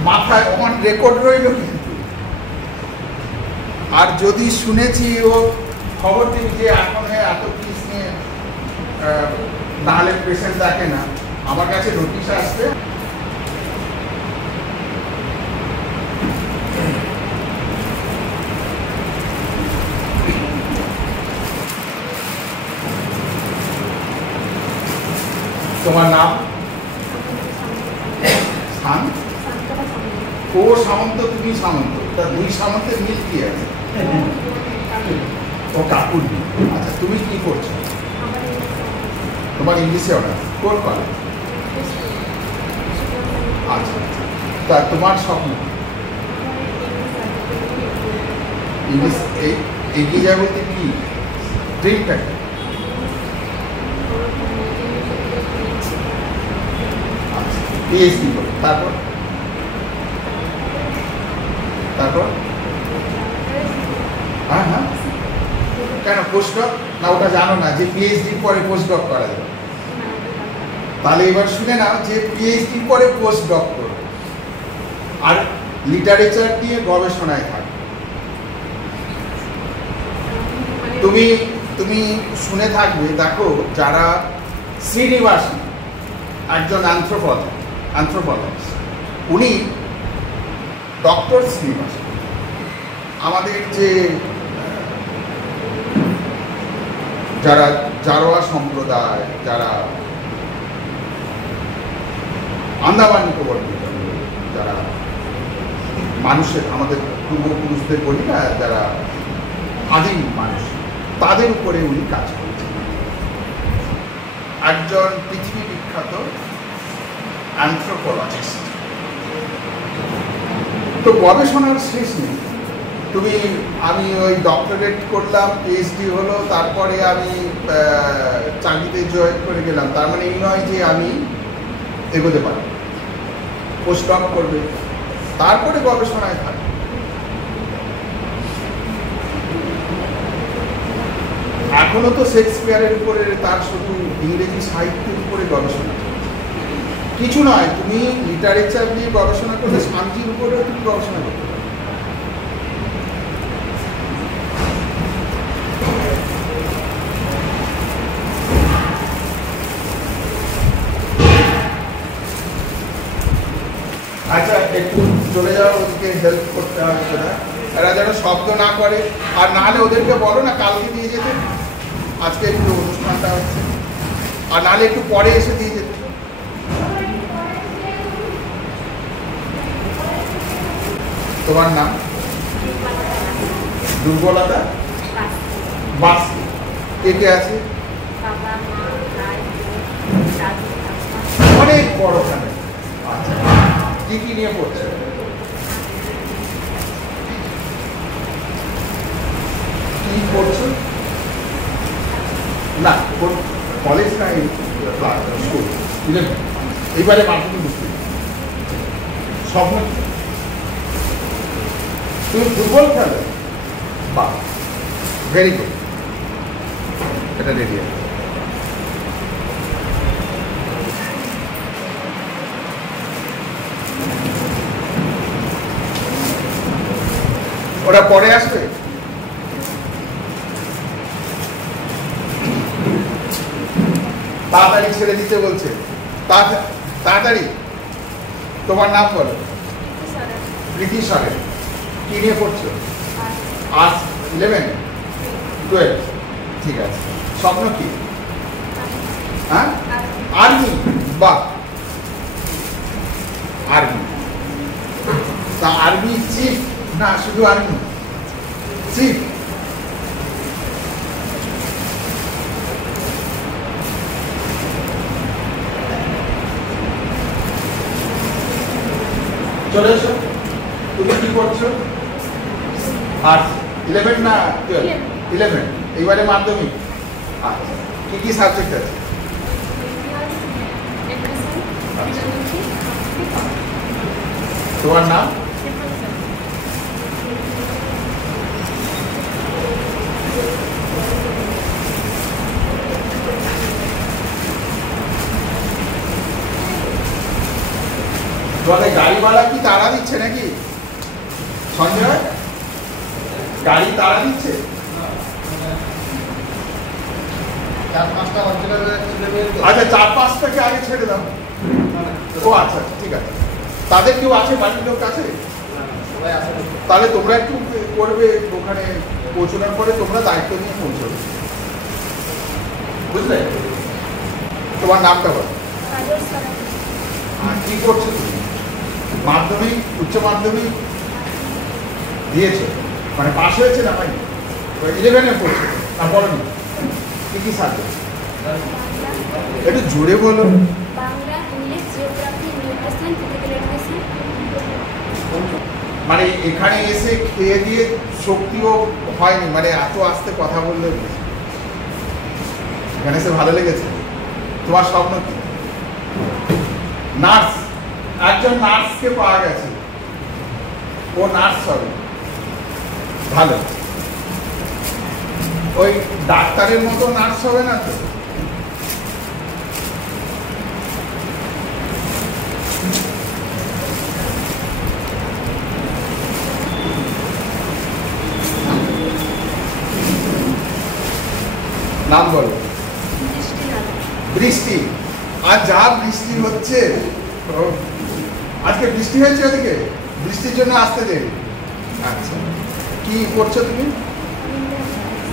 মাথায় অন রেকর্ড রইল কিন্তু। আর যদি শুনেছি ও খবর দিবি যে এখন এত ফিস নিয়ে নাহলে পেশেন্ট দেখে না, আমার কাছে নোটিশ আসবে। তোমার নাম? ও সামন্ত, তুমি সামন্ত, তা দুই সামন্তের মিল কি আছে? ও কাকুর। আচ্ছা, তুমি কি করছো? তোমার ইংলিশে অনার্স, কোন কলেজ? আচ্ছা আচ্ছা, তা তোমার স্বপ্ন? ইংলিশ এগিয়ে যাবে বলতে কি ড্রিমটা? আচ্ছা, পিএইচডি করো, তারপর তারপর হ্যাঁ হ্যাঁ, কেন পোস্টডক? না ওটা জানো না যে পিএইচডির পরে পোস্টডক করা যাবে? তাহলে এবার শুনে নাও যে পিএইচডির পরে পোস্টডক করো আর লিটারেচার নিয়ে গবেষণায় থাকবে। তুমি তুমি শুনে থাকবে, দেখো যারা শ্রীনিবাসন একজন অ্যানথ্রোপোলজিস্ট, উনি ডক্টর শ্রীনিবাসন। আমাদের যে যারা জারোয়া সম্প্রদায়, যারা আন্দামান নিকোবর দ্বীপপুঞ্জ, যারা মানুষের, আমাদের পূর্বপুরুষদের বলি না, যারা আদিম মানুষ, তাদের উপরে উনি কাজ করেছেন। একজন পৃথিবী বিখ্যাত অ্যানথ্রোপোলজিস্ট। তো গবেষণার শেষ নেই। আমি ওই ডক্টরেট করলাম, পিএইচডি হলো, তারপরে আমি চাকরিতে জয়েন করে গেলাম, তার মানে এই নয় যে আমি এগোতে পারি। পোস্টডক করবে, তারপরে গবেষণায় থাকবে। এখনো তো শেক্সপিয়ারের উপরে, তার শুধু ইংরেজি সাহিত্যের উপরে গবেষণা কিছু নয়। তুমি লিটারেচার নিয়ে গবেষণা করলে শান্তির উপরেও তুমি গবেষণা করতে পারো। আচ্ছা, একটু ওদেরকে হেল্প করতে হবে সেটা, এরা যেন শব্দ না করে। আর নাহলে ওদেরকে বলো না কালকে দিয়ে যেতে, আজকে একটু অনুষ্ঠানটা হচ্ছে, আর নাহলে একটু পরে এসে দিয়ে যেতে। তোমার নাম? দুর্বলতা বাস। কে কে আছে? বাবা, মা, ভাই, দাদু, ঠাকুমা। অনেক বড় ফ্যামিলি। আচ্ছা, কি কি নিয়ে পড়ছে? কি পড়ছো? না, কলেজ না, স্কুল, এইবারে মাধ্যমিক বুঝতে স্বপ্ন কি? তুমি ফুটবল খেলো? বাহ, ভেরি গুড। এটা রেডি আছে। ওরা পরে আসবে? তাড়াতাড়ি ছেড়ে দিতে বলছে, তাড়াতাড়ি। তোমার নাম বলো? প্রীতি সরেন। কি নিয়ে পড়ছো? আর্টস। 11, 12, ঠিক আছে। স্বপ্ন কি? হ্যাঁ, আর্মি। বাহ, আর্মি। তা আর্মি চিফ না শুধু আর্মি চিফ? চলে এসো। তুমি কি করছো? আর্টস। 11 না 12? 11। এইবারে মাধ্যমিক। আচ্ছা, কি কি সাবজেক্ট আছে? তোমার নাম? তোমাদের গাড়িওয়ালা কি তাড়া দিচ্ছে নাকি সঞ্জয়? গাড়ি তাড়া দিচ্ছে? 4-5টা অঞ্চলের ছেলেমেয়ে। আচ্ছা, 4-5টাকে আগে ছেড়ে দাও। ও আচ্ছা, ঠিক আছে। তাদের কেউ আছে, বাড়ির লোক আছে? সবাই আসে। তাহলে তোমরা একটু করবে, ওখানে পৌঁছানোর পরে তোমরা দায়িত্ব নিয়ে পৌঁছবে, বুঝলে? তোমার নামটা বলো। কি করছো তুমি? মাধ্যমিক, উচ্চ মাধ্যমিক দিয়েছো, মানে পাস হয়েছে না ভাই? 11-এ পড়ছো না পড়নি? কি কি সাবজেক্ট? একটু জোরে বলো। Bangla, English, geography, nutrition, physical education. মানে এখানে এসে খেয়ে দিয়ে শক্তিও হয়নি, মানে এত আস্তে কথা বললে এখানে এসে ভালো লেগেছে। তোমার স্বপ্ন কি? নার্স। একজন নার্সকে পাওয়া গেছে, ও নার্স হবে। ভালো, ওই ডাক্তারের মতো নার্স হবে না তো? নাম বলো। বৃষ্টি। আর যা বৃষ্টি হচ্ছে, আজকে বৃষ্টি হয়েছে ওদিকে? বৃষ্টির জন্য আসতে দেরি। আচ্ছা, কি করছো তুমি?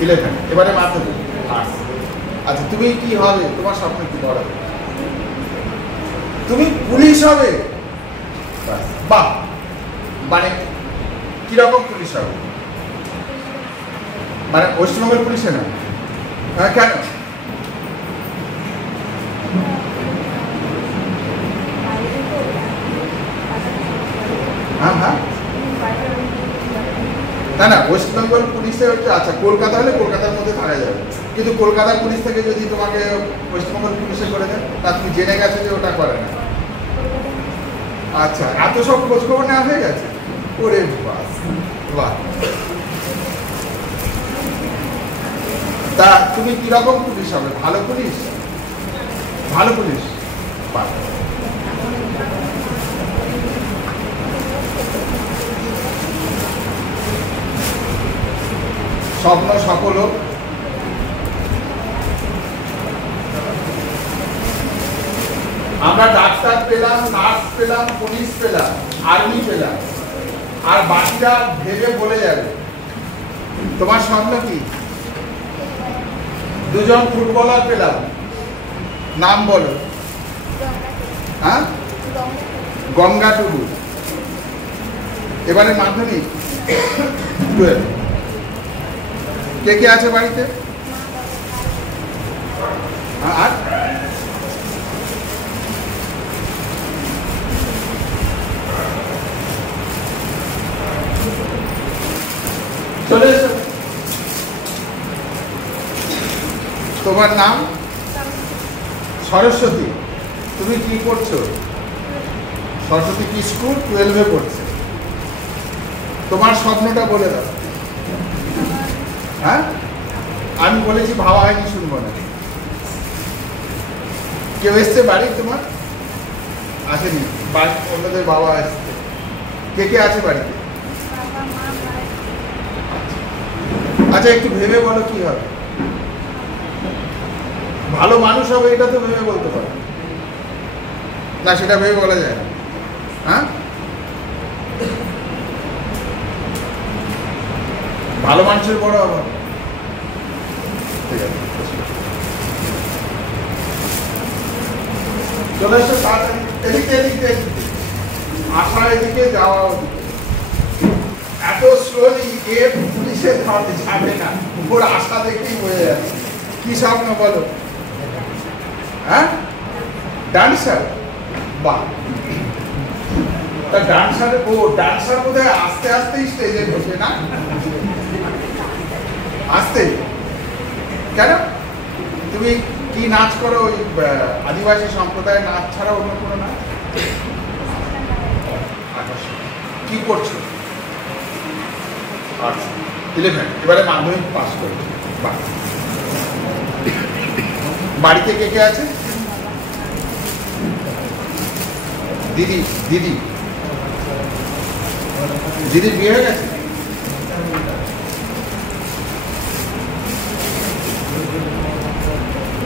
11, এবারে মাধ্যমিক। আচ্ছা, তুমি কি হবে? তোমার স্বপ্ন কি বড়? তুমি পুলিশ হবে? বাহ, মানে কিরকম পুলিশ হবে? মানে ওয়েস্টবেঙ্গল পুলিশে না? হ্যাঁ, কেন? হ্যাঁ হ্যাঁ, না না, ওয়েস্ট বেঙ্গল পুলিশে হচ্ছে, আচ্ছা কলকাতা হলে কলকাতার মধ্যে থাকা যাবে, কিন্তু কলকাতা পুলিশ থেকে যদি তোমাকে ওয়েস্ট বেঙ্গল পুলিশে করে দেয়, তা তুমি জেনে গেছো যে ওটা করে না। আচ্ছা, এত সব খোঁজখবর নেওয়া হয়ে গেছে? ওরে বাস, বাহ। তা তুমি কিরকম পুলিশ হবে? ভালো পুলিশ? ভালো পুলিশ, বাহ। স্বপ্ন সফল হোক। আমরা ডাক্তার পেলাম, নার্স পেলাম, পুলিশ পেলাম, আর্মি পেলাম, আর বাকিটা ভেবে বলে যাবে। তোমার স্বপ্ন কি? দুজন ফুটবলার পেলাম, নাম বলো। হ্যাঁ, গঙ্গা টুডু, এবারে মাধ্যমিক 12। কে কে আছে বাড়িতে? আর চলে এসো। তোমার নাম? সরস্বতী। তুমি কি করছো? সরস্বতী কি স্কুল? 12-এ পড়ছে। তোমার স্বপ্নটা বলে দাও। হ্যাঁ, আমি বলেছি ভাবা হয়নি, শুনবো না। কেউ এসছে বাড়ি? তোমার আসেনি, অন্যদের বাবা এসছে। কে কে আছে বাড়িতে? আচ্ছা, একটু ভেবে বলো কি হবে। ভালো মানুষ হবে এটা তো ভেবে বলতে পারো না, সেটা ভেবে বলা যায় না। হ্যাঁ, ভালো মানুষের বড় হবে। ঠিক আছে, চলে এসো তাড়াতাড়ি। এদিকে এদিকে আসা, এদিকে যাওয়া ওদিকে। এত স্লোলি এ পুলিশের হাতে যাবে না, ওর আশা দেখেই বোঝা যাচ্ছে। কি স্বপ্ন বলো? হ্যাঁ, ডান্সার। বাহ, তা ডান্সার, ও ডান্সার বোধহয় আস্তে আস্তেই স্টেজে ঢোকে না? আস্তে কেন? তুমি কি নাচ করো? ওই আদিবাসী সম্প্রদায়ের নাচ ছাড়া অন্য কোনো নাচ? কি করছো? আচ্ছা, 11, এবারে মাধ্যমিক পাস করছো। বাহ, বাড়িতে কে কে আছে? দিদি, দিদি, দিদির বিয়ে হয়ে গেছে?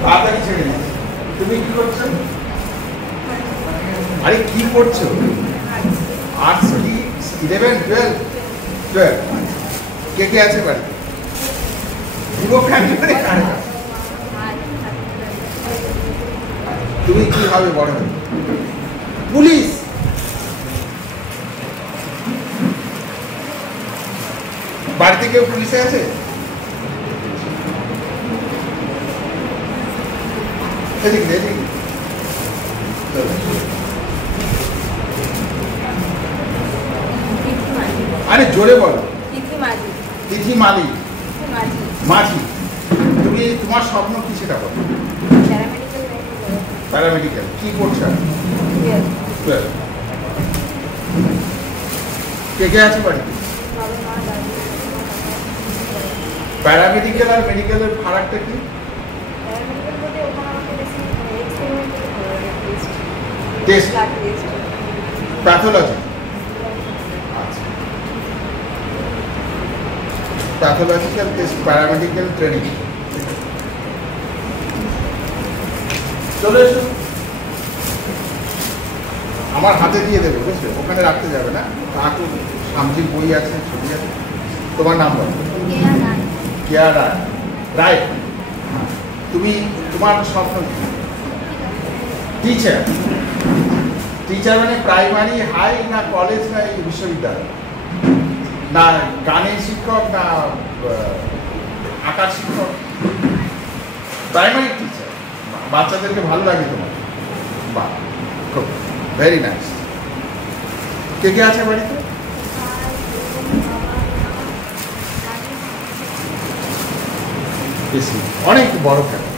তাড়াতাড়ি ছেড়ে দিয়েছে। তুমি কি করছো? আরে কি করছো? আর্টস কি? 11, 12? 12। কে কে আছে বাড়িতে? পুরো ফ্যামিলি। তুমি কি হবে বড় হয়ে? পুলিশ। বাড়িতে কেউ পুলিশে আছে? এদিকে এদিকে। আরে জোরে বলো। তিথি মালি মাঝি। তুমি তোমার স্বপ্ন কি সেটা বলো। প্যারামেডিক্যাল। কি করছো? কে কে আছে বাড়িতে? প্যারামেডিক্যাল আর মেডিকেলের ফারাকটা কি? Test, pathology. আচ্ছা, প্যাথোলজিক্যাল টেস্ট, প্যারামেডিক্যাল ট্রেনিং। চলে এসো, আমার হাতে দিয়ে দেবে, বুঝলে? ওখানে রাখতে যাবে না। কাকু সামজির বই আছে, ছবি আছে। তোমার নাম বলো। কেয়া রায়। রায়, তুমি তোমার স্বপ্ন কি? টিচার। টিচার মানে প্রাইমারি, হাই, না কলেজ, না এই বিশ্ববিদ্যালয়, না গানের শিক্ষক, না আঁকার শিক্ষক? Primary teacher. বাচ্চাদেরকে ভালো লাগে তোমার? বাহ, খুব ভেরি নাইস। কে কে আছে বাড়িতে? বেশি, অনেক বড় ফ্যামিলি।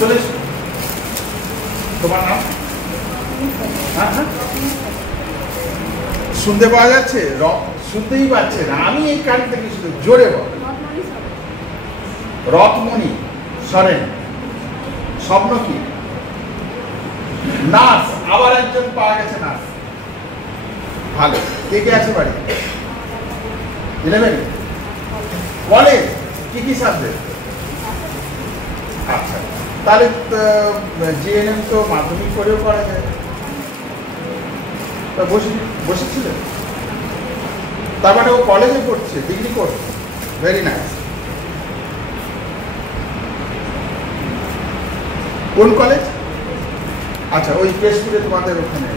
চলে এসো। তোমার নাম? হ্যাঁ হ্যাঁ, শুনতে পাওয়া যাচ্ছে? শুনতেই পাচ্ছে না, আমি এই কান থেকে শুধু জোরে বল। রথমণি সরেন। স্বপ্ন কি? নার্স। আবার একজন পাওয়া গেছে নার্স। ভালো। কে কে আছে বাড়ি? 11। কলেজ কি সাবজেক্ট? আচ্ছা, তাহলে জিএনএম তো মাধ্যমিক করেও করা যায়। বসেছিল, তার মানে ও কলেজে পড়ছে, ডিগ্রি করছে। Very nice. কোন কলেজ? আচ্ছা, ওই কেশপুরে তোমাদের ওখানে।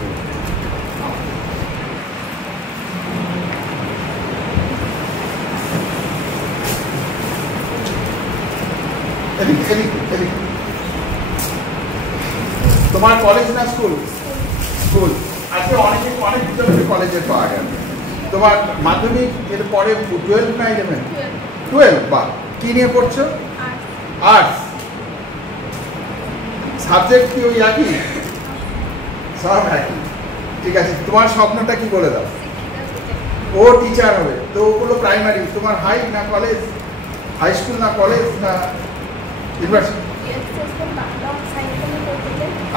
তোমার কলেজ না স্কুল? স্কুল। আজকে অনেক ভিতরে কলেজে পাওয়া গেল। তোমার মাধ্যমিক এর পরে 12 না 11? 12। বা কি নিয়ে পড়ছো? আর্টস। সাবজেক্ট কি ওই একই? সব একই। ঠিক আছে, তোমার স্বপ্নটা কি বলে দাও? ও টিচার হবে। তো ওগুলো প্রাইমারি। তোমার হাই না কলেজ? হাই স্কুল না কলেজ না ইউনিভার্সিটি?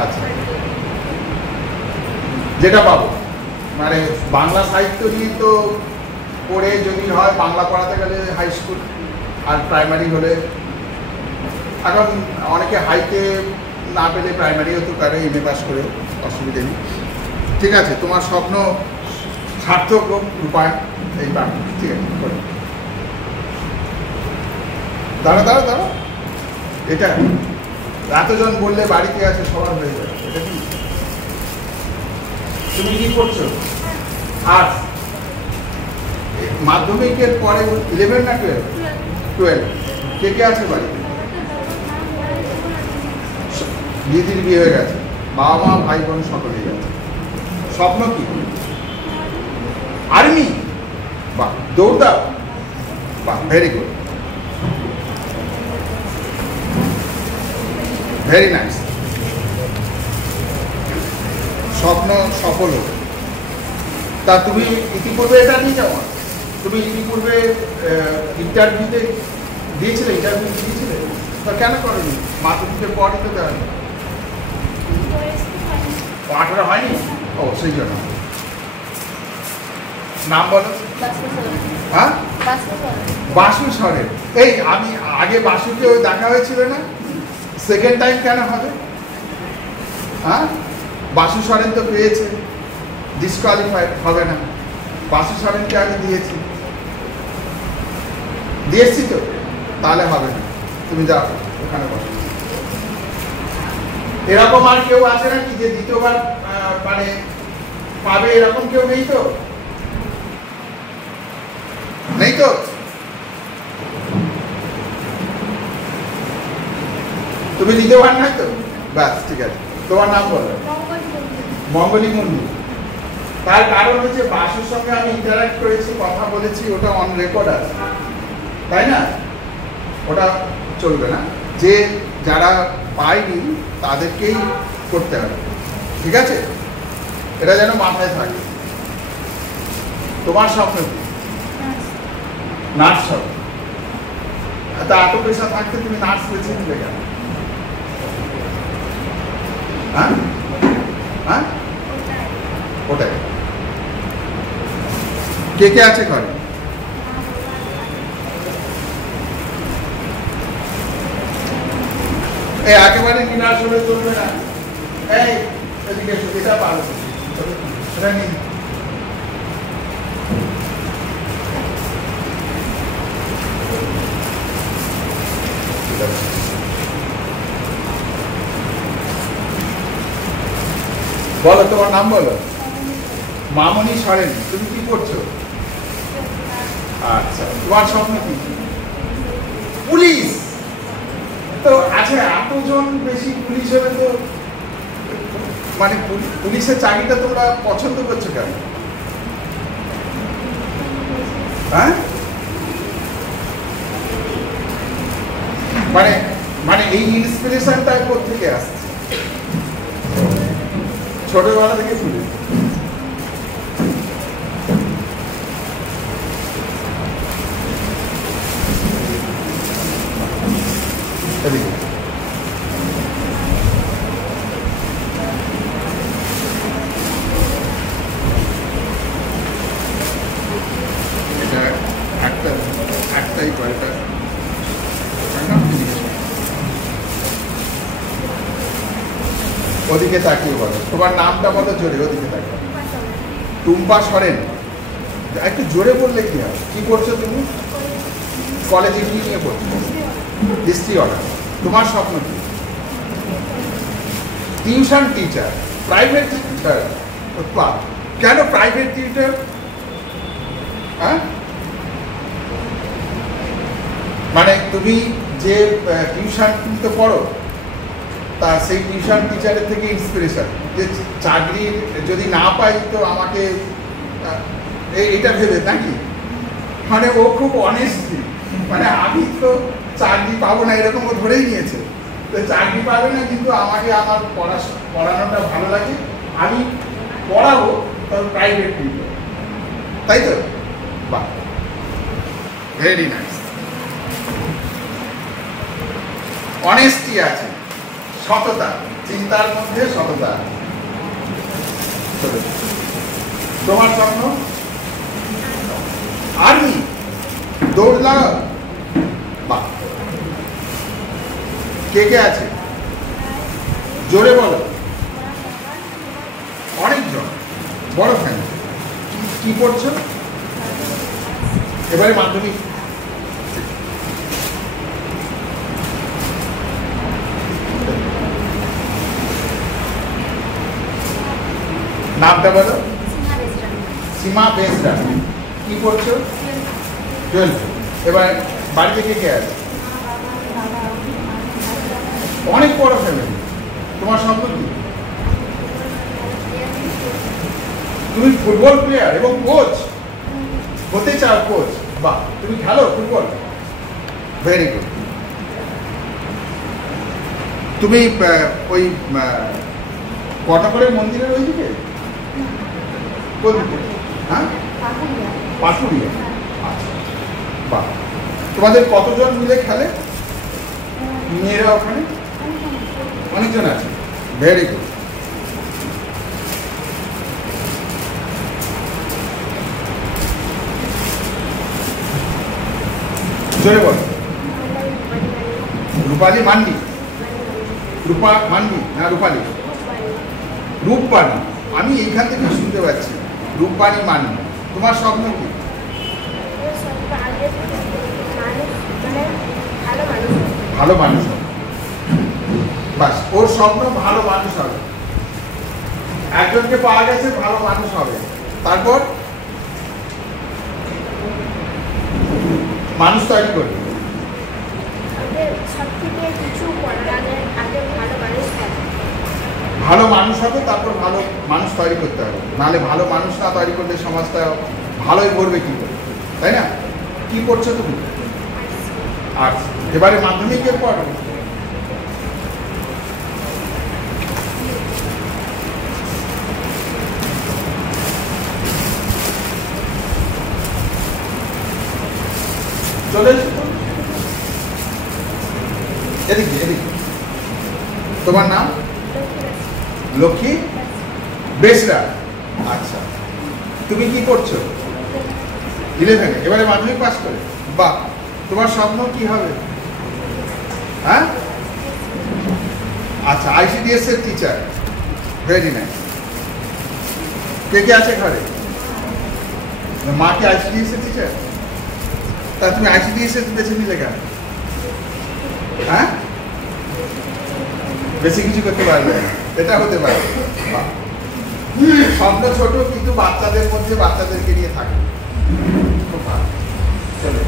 আচ্ছা, যেটা পাবো মানে বাংলা সাহিত্য নিয়ে তো পড়ে যদি হয়, বাংলা পড়াতে গেলে হাই স্কুল, আর প্রাইমারি হলে এখন অনেকে হাইতে না পেলে প্রাইমারি হতে পারে, এমএ পাস করে, অসুবিধে নেই। ঠিক আছে, তোমার স্বপ্ন সার্থক রূপায়ণ এই পাবে। ঠিক আছে, দাঁড়া এটা এতজন বললে বাড়িতে আছে সবার হয়ে যাবে। এটা কি তুমি কি করছো? আর্টস। মাধ্যমিকের পরে 11 না 12? 12। কে আছে বাড়িতে? দিদির বিয়ে হয়ে গেছে, বাবা মা ভাই বোন সকলেই গেছে। স্বপ্ন কি? আর্মি। বাহ, দৌড় দাও। বাহ, ভেরি গুড, ভেরি নাইস। স্বপ্ন সফল হবে। তা তুমি ইতিপূর্বে এটা নিয়ে যাও, তুমি ইতিপূর্বে ইন্টারভিউ দিয়েছিলে? তা কেন করেনি? মাধ্যমিকের পরই তো দেওয়া 18 হয়নি? ও, সেই জন্য। নাম বলো। হ্যাঁ, বাসু সরেন। এই আমি আগে বাসুকে দেখা হয়েছিল না, সেকেন্ড টাইম কেন হবে? হ্যাঁ, বাসু সরেন তো পেয়েছে, ডিসকোয়ালিফাইড হবে না। বাসু সরেনকে আগে দিয়েছি তো, তাহলে হবে না। তুমি যাও ওখানে বসো। এরকম আর কেউ আছে নাকি যে দ্বিতীয়বার মানে পাবে? এরকম কেউ নেই তো? নেই তো? তুমি দ্বিতীয়বার নাই তো? ব্যাস, ঠিক আছে। তোমার নাম বলো। মঙ্গলী মুন্ডু। তার কারণ হচ্ছে বাসুর সঙ্গে আমি ইন্টারাক্ট করেছি, কথা বলেছি, ওটা অন রেকর্ড আছে, তাই না? ওটা চলবে না। যে যারা পায়নি তাদেরকেই করতে হবে, ঠিক আছে? এটা যেন মাথায় থাকে। তোমার স্বপ্ন কি? নার্স হবে। তা এত পেশা থাকতে তুমি নার্স বেছে নিলে কেন? হ্যাঁ, ওটাই। কে আছে ঘরে? এই একেবারে নিরাশ হলে চলবে না। এই এদিকে এটা পারো, সেটা নিন। বলো, তোমার নাম বলো। মামনি সরেন। তুমি কি করছো? আচ্ছা, তোমার স্বপ্ন কি? পুলিশ। তো আচ্ছা, এতজন বেশি পুলিশ হলে তো মানে পুলিশের চাকরিটা তোমরা পছন্দ করছো কেন? হ্যাঁ, মানে এই ইন্সপিরেশনটা কোথেকে আসছে? ছোটবেলা থেকে পুলিশ। এটা একটাই কয়টা ওদিকে তাকিয়ে বলো, তোমার নামটা বলো জোরে, ওদিকে তাকিয়ে। টুম্পা সরেন। একটু জোরে বললে কি হয়? কি করছো তুমি? কলেজে কি নিয়ে পড়ছো? History honours. তোমার স্বপ্ন কি? Tuition teacher, private teacher. কেন প্রাইভেট টিউটার? হ্যাঁ, মানে তুমি যে টিউশন তো পড়ো, তা সেই টিউশন টিচারের থেকে ইন্সপিরেশন যে চাকরি যদি না পাই তো আমাকে এটা ভেবে নাকি, মানে ও খুব অনেস্টলি, মানে আমি তো চাকরি পাবো না এরকম ও ধরেই নিয়েছে, তো চাকরি পাবে না কিন্তু আমাকে আমার পড়ানোটা ভালো লাগে, আমি পড়াবো তবে প্রাইভেট টিউটর, তাই তো? বাহ, ভেরি নাইস। অনেস্টি আছে, সততা, চিন্তার মধ্যে সততা। তোমার স্বপ্ন? আর্মি, দৌড় লাগাও। বাহ, কে কে আছে জোরে বলো। অনেকজন, বড় ফ্যামিলি। কি করছো এবারে? মাধ্যমিক। নামটা বলো। সীমা বেসরা। কি করছো? 12। এবার বাড়িতে কে কে আছে? অনেক বড় ফ্যামিলি। তোমার স্বপ্ন কি? তুমি ফুটবল প্লেয়ার এবং কোচ হতে চাও? কোচ, বাহ, তুমি খেলো ফুটবল, ভেরি গুড। তুমি ওই কর্ণাকরের মন্দিরের ওই দিকে? কোন দিকে? হ্যাঁ, পাটুরিয়া। আচ্ছা, বাহ। তোমাদের কতজন মিলে খেলে মেয়েরা ওখানে? অনেকজন আছে, ভেরি গুড। জোরে বল। রূপালী মান্ডি। রূপা মান্ডি না রূপালী? রূপবাণী। আমি এইখান থেকে শুনতে পাচ্ছি রূপবাণী মান্ডি। তোমার স্বপ্ন কি? ভালো মানুষ হবে। বাস, ওর স্বপ্ন ভালো মানুষ হবে। একজনকে পাওয়া গেছে ভালো মানুষ হবে, তারপর মানুষ তৈরি করবে। ভালো মানুষ হবে, তারপর ভালো মানুষ তৈরি করতে হবে, নাহলে ভালো মানুষ না তৈরি করলে সমাজটা ভালোই করবে কি করে, তাই না? কি করছো তুমি? আর্টস। এবারে মাধ্যমিকের পর চলে এসো এদিকে, এদিকে। তোমার নাম? লক্ষ্মী বেসরা। আচ্ছা, তুমি কি করছো? 11। এবারে মাধ্যমিক পাস করে, বাহ। তোমার স্বপ্ন কি হবে? হ্যাঁ, আচ্ছা, ICDS এর টিচার, ভেরি নাইস। কে কে আছে ঘরে? মা কি ICDS এর টিচার? তা তুমি ICDS এর বেছে নিলে কেন? হ্যাঁ, বেশি কিছু করতে পারবে, এটা হতে পারে। স্বপ্ন ছোট কিন্তু বাচ্চাদের মধ্যে বাচ্চাদেরকে নিয়ে থাকে, খুব ভালো। চলো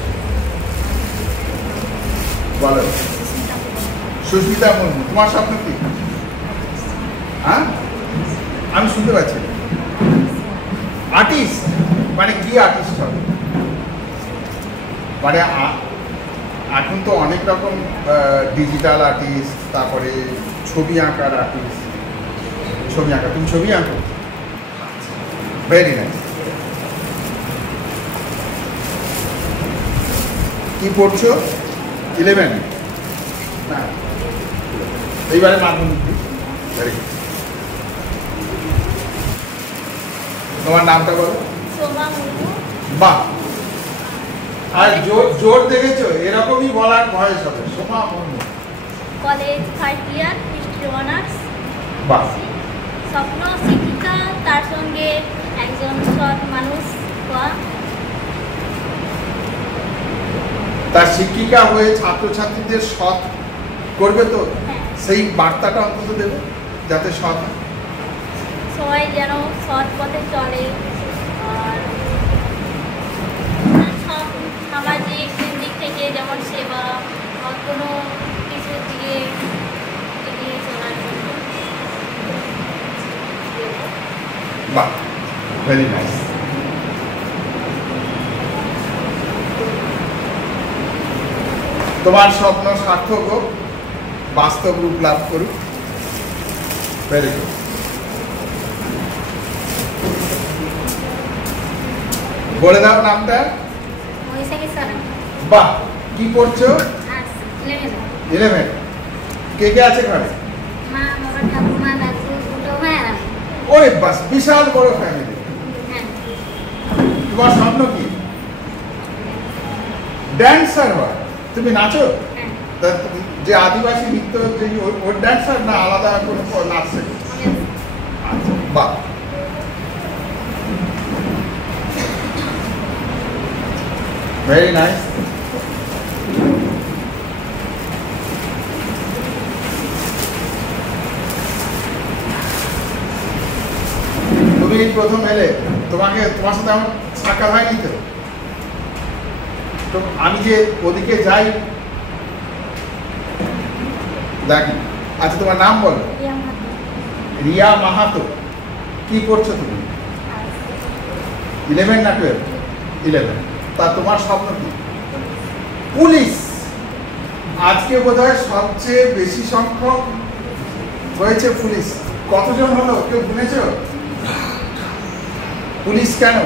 বলো। সুস্মিতা মুর্মু। তোমার স্বপ্ন কি? হ্যাঁ, আমি শুনতে পাচ্ছি। আর্টিস্ট, মানে কি আর্টিস্ট হবে? মানে এখন তো অনেক রকম ডিজিটাল আর্টিস্ট, তারপরে ছবি আঁকার আর্টিস্ট। ছবি আঁকা, তুমি ছবি আঁকো, ভেরি নাইস। কি পড়ছো? 11। না, এইবারে মাধ্যমিক। Very good. তোমার নামটা বলো। বাহ, আর জোর দেখেছো, এরকমই বলার বয়স হবে। সোমা মুর্মু। কলেজ 5 ইয়ার, হিস্ট্রি অনার্স। বাহ, স্বপ্ন শিক্ষিকা, তার সঙ্গে একজন সৎ মানুষ হওয়া। তার শিক্ষিকা হয়ে ছাত্রছাত্রীদের সৎ করবে তো, হ্যাঁ, সেই বার্তাটা অন্তত দেবে যাতে সৎ হয়। সবাই যেন সৎ পথে চলে আর সব সামাজিক দিক থেকে যেমন সেবা বা কোনো কিছুর দিকে এগিয়ে চলার জন্য। বাহ, ভেরি নাইস। তোমার স্বপ্ন সার্থক হোক, বাস্তব রূপ লাভ করুক। Very good. বলে দাও নামটা। বৈশাখী সরেন, বাহ, কি পড়ছো? আজ 11। 11। কে কে আছে ঘরে? মা, বাবা, ঠাকুমা, দাদু, দুটো ভাই আর আমি। ওরে বাস, বিশাল বড় ফ্যামিলি। হ্যাঁ, তোমার স্বপ্ন কি? ড্যান্সার হয়। তুমি নাচো? হ্যাঁ, তা যে আদিবাসী নৃত্য যে ওর ড্যান্সার না আলাদা কোনো নাচ শেখো? অনেক। আচ্ছা, বাহ, ভেরি নাইস। তুমি প্রথম এলে, তোমার সাথে আমার সাক্ষাৎ হয়নি তো? তো আমি যে ওদিকে যাই দেখি। আচ্ছা, তোমার নাম বলো। রিয়া মাহাতো। রিয়া মাহাতো। কি করছো তুমি? 11 না 12? 11। তা তোমার স্বপ্ন কি? পুলিশ। আজকে বোধহয় সবচেয়ে বেশি সংখ্যক হয়েছে পুলিশ। কতজন হলো কেউ গুনেছ? পুলিশ কেন?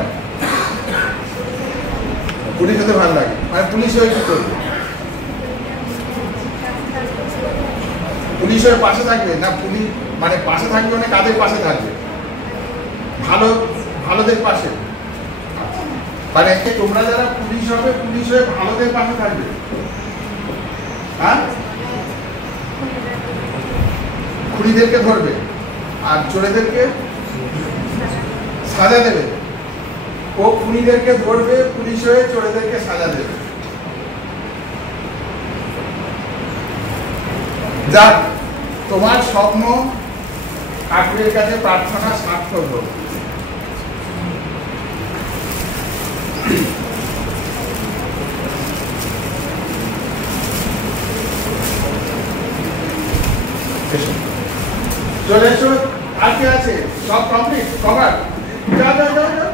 পুলিশ হতে ভালো লাগে, মানে পুলিশ হয়ে কি করবে? পুলিশ হয়ে পাশে থাকবে না? পুলিশ মানে পাশে থাকবে মানে কাদের পাশে থাকবে? ভালোদের পাশে। মানে তোমরা যারা পুলিশ হবে, পুলিশ হয়ে ভালোদের পাশে থাকবে। হ্যাঁ, খুনিদেরকে ধরবে আর চোরেদেরকে সাজা দেবে। ও খুনিদেরকে ধরবে, পুলিশ হয়ে চোরেদেরকে সাজা দেবে। যাক, তোমার স্বপ্ন ঠাকুরের কাছে প্রার্থনা সার্থক হোক। চলে এসো। আর কি আছে? সব কমপ্লিট, কভার। যা যা যা যা।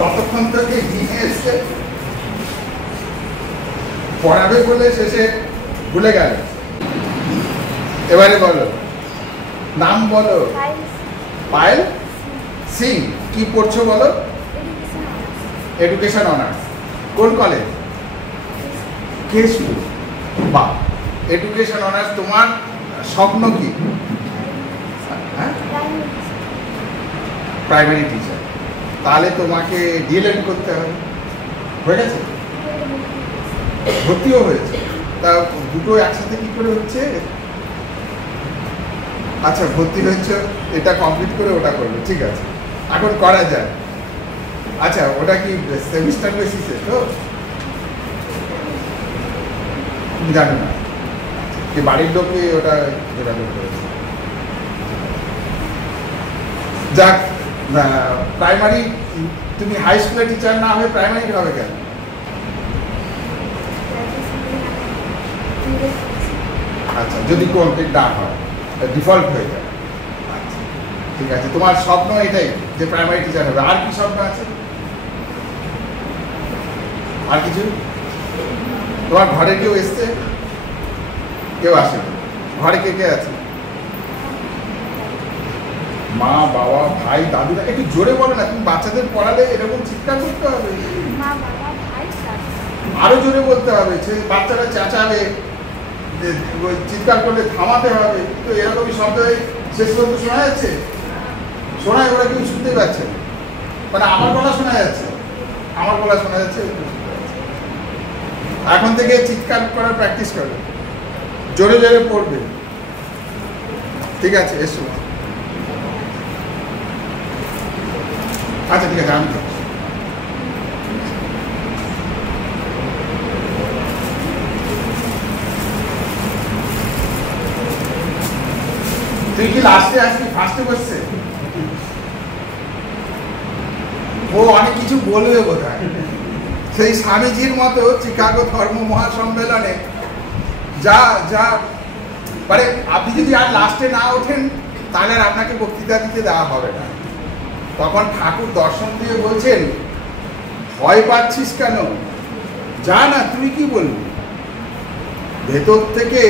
ততক্ষণ থেকে নিয়ে এসছে পড়াবে বলে শেষে ভুলে গেল। এবারে বলো, নাম বলো। পায়েল সিং। কি পড়ছো বলো? Education honours. কোন কলেজ? কেশপুর। বাহ, এডুকেশন অনার্স। তোমার স্বপ্ন কি? হ্যাঁ, প্রাইমারি টিচার। তাহলে তোমাকে ডিএলএড করতে হবে। হয়ে গেছে? ভর্তিও হয়েছে? তা দুটো একসাথে কি করে হচ্ছে? আচ্ছা, ভর্তি হয়েছে, এটা কমপ্লিট করে ওটা করবে, ঠিক আছে, এখন করা যায়। আচ্ছা, ওটা কি সেমিস্টার বেসিসে তো? তুমি জানো না যে বাড়ির লোকে ওটা যোগাযোগ করেছে। যাক, প্রাইমারি, তুমি হাই স্কুলের টিচার না হয়ে প্রাইমারি হবে কেন? আচ্ছা, যদি কমপ্লিট না হয়, ডিফল্ট হয়ে যায়। আচ্ছা, ঠিক আছে, তোমার স্বপ্ন এটাই যে প্রাইমারি টিচার হবে। আর কি স্বপ্ন আছে? আর কিছু? তোমার ঘরে কেউ এসছে? কেউ আসে? ঘরে কে কে আছে? মা, বাবা, ভাই, দাদুরা। একটু জোরে বলো না, তুমি বাচ্চাদের পড়ালে এরকম চিৎকার করতে হবে। মা, বাবা, ভাই, দাদু। আরো জোরে বলতে হবে, বাচ্চারা চেঁচাবে, চিৎকার করলে থামাতে হবে। তো এরকমই শব্দ শেষ পর্যন্ত শোনা যাচ্ছে? শোনায়, ওরা কেউ শুনতে পাচ্ছে না। মানে আমার গলা শোনা যাচ্ছে, আমার গলা শোনা যাচ্ছে। এখন থেকে চিৎকার করার প্র্যাকটিস করবে, জোরে জোরে পড়বে। ঠিক আছে, এসো। আচ্ছা ঠিক আছে, আমি তুই কি লাস্টে আসবি, ফার্স্টে বসছে? ও অনেক কিছু বলবে বোধহয়, সেই স্বামীজির মতো চিকাগো ধর্ম মহাসম্মেলনে যা যা মানে আপনি যদি আর লাস্টে না ওঠেন তাহলে আর আপনাকে বক্তৃতা দিতে দেওয়া হবে না। তখন ঠাকুর দর্শন দিয়ে বলছেন, ভয় পাচ্ছিস কেন, যা না, তুই কি বলবি? ভেতর থেকে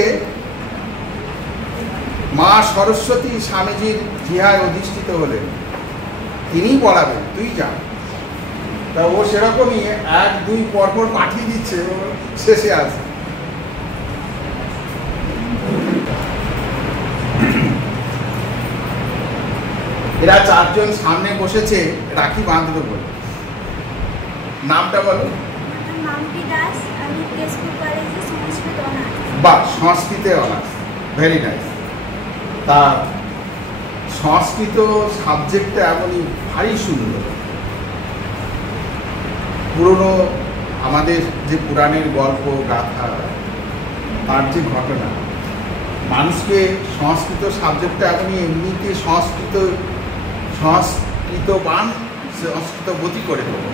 মা সরস্বতী স্বামীজির জিহায় অধিষ্ঠিত হলেন, তিনিই পড়াবেন, তুই যা। তা ও সেরকমই 1-2 পরপর পাঠিয়ে দিচ্ছে, ও শেষে আসে। এরা 4 জন সামনে বসেছে রাখি বাঁধবে বলে। নামটা বলো। মাম্পি দাস, আমি কেশপুর কলেজে সংস্কৃত অনার্স। বা সংস্কৃতে অনার্স, ভেরি নাইস। তা সংস্কৃত সাবজেক্টটা এমনই ভারী সুন্দর। পুরনো আমাদের যে পুরাণের গল্প গাথা, তার যে ঘটনা, মানুষকে সংস্কৃত সাবজেক্টটা এমনই এমনিতে সংস্কৃতবান, সংস্কৃতবতী করে দেবো।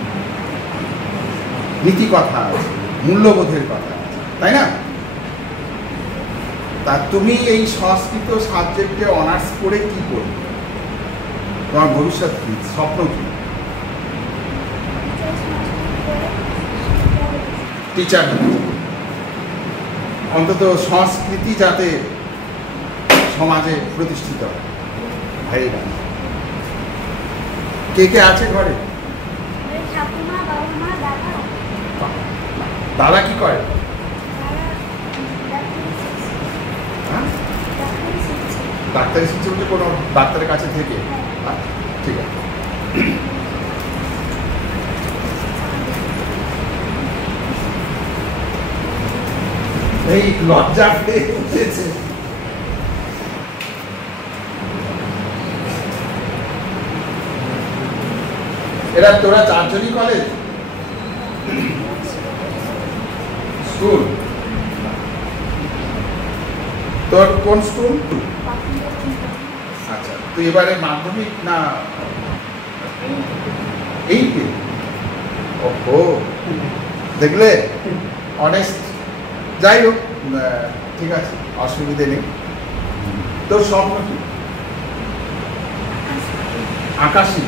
নীতি কথা আছে, মূল্যবোধের কথা আছে, তাই না? তা তুমি এই সংস্কৃত সাবজেক্টে অনার্স করে কি করবে? তোমার ভবিষ্যৎ কি, স্বপ্ন কি? টিচার, অন্তত সংস্কৃতি যাতে সমাজে প্রতিষ্ঠিত হয়। ভাইরা কে কে আছে ঘরে? ঠাকুমা, বাবা মা, দাদা। দাদা কি করে? ডাক্তারি শিখছে বলে কোনো ডাক্তারের কাছে থেকে? আচ্ছা, ঠিক আছে। এই লজ্জা পেয়ে উঠেছে। এরা তোরা 4 জনই কলেজ স্কুল? তোর কোন স্কুল? আচ্ছা, তুই এবারে মাধ্যমিক না 8-এ? ওহো, দেখলে অনেস্ট। যাই হোক, ঠিক আছে, অসুবিধে নেই। তোর স্বপ্ন কি? আঁকাশি,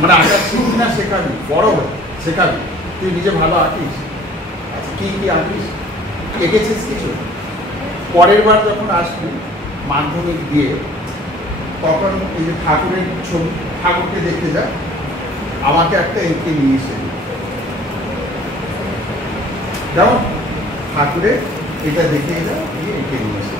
মানে আঁকা শিখবি না শেখাবি? বড় হয়ে শেখাবি? তুই নিজে ভালো আঁকিস? আচ্ছা, কি কি আঁকিস? এঁকেছিস কিছু? পরের বার যখন আসবি মাধ্যমিক দিয়ে, তখন এই যে ঠাকুরের ছবি, ঠাকুরকে দেখতে যা, আমাকে একটা এঁকে নিয়ে এসে যেমন ঠাকুরের এটা দেখে যা, দিয়ে এঁকে নিয়ে এসে।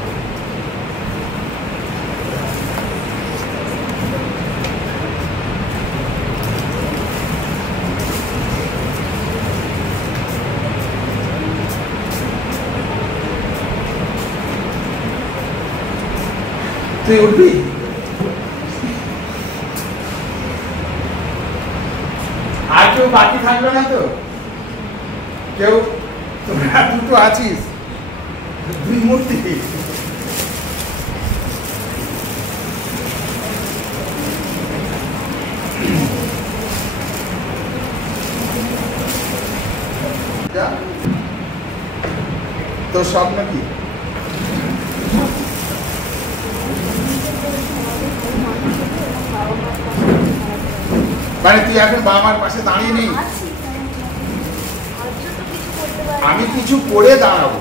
তুই উঠবি? আর কেউ বাকি থাকবে না তো? কেউ? তোমরা দুটো আছিস, 2 মূর্তি। তোর স্বপ্ন কি? মানে তুই এখন বাবা মার পাশে দাঁড়িয়ে নেই? আমি কিছু করে দাঁড়াবো,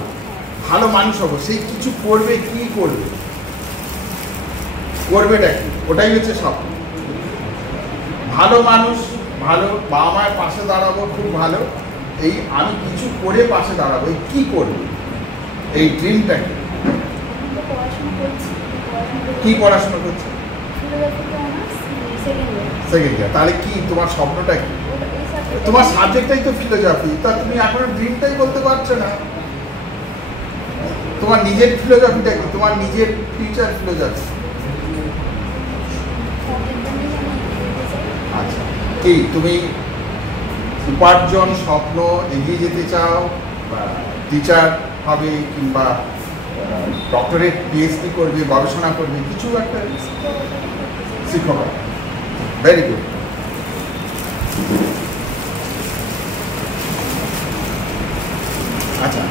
ভালো মানুষ হবো। সেই কিছু করবে, কি করবে, করবেটা কি? ওটাই হচ্ছে স্বপ্ন। ভালো মানুষ, ভালো বাবা মায়ের পাশে দাঁড়াবো, খুব ভালো। এই আমি কিছু করে পাশে দাঁড়াবো, এই কি করবে, এই ড্রিমটা কি? কি পড়াশোনা করছে? Second year. তাহলে কি তোমার স্বপ্নটা কি? তোমার সাবজেক্টটাই তো ফিলোজফি, তা তুমি এখনো ড্রিমটাই বলতে পারছো না। তোমার নিজের ফিলোজফিটা কি? তোমার নিজের ফিউচার ফিলোজফি আচ্ছা কি? তুমি উপার্জন স্বপ্ন এগিয়ে যেতে চাও, বা টিচার হবে, কিংবা ডক্টরেট পিএইচডি করবে, গবেষণা করবে, কিছু একটা শিক্ষক হবে। Very good. আচ্ছা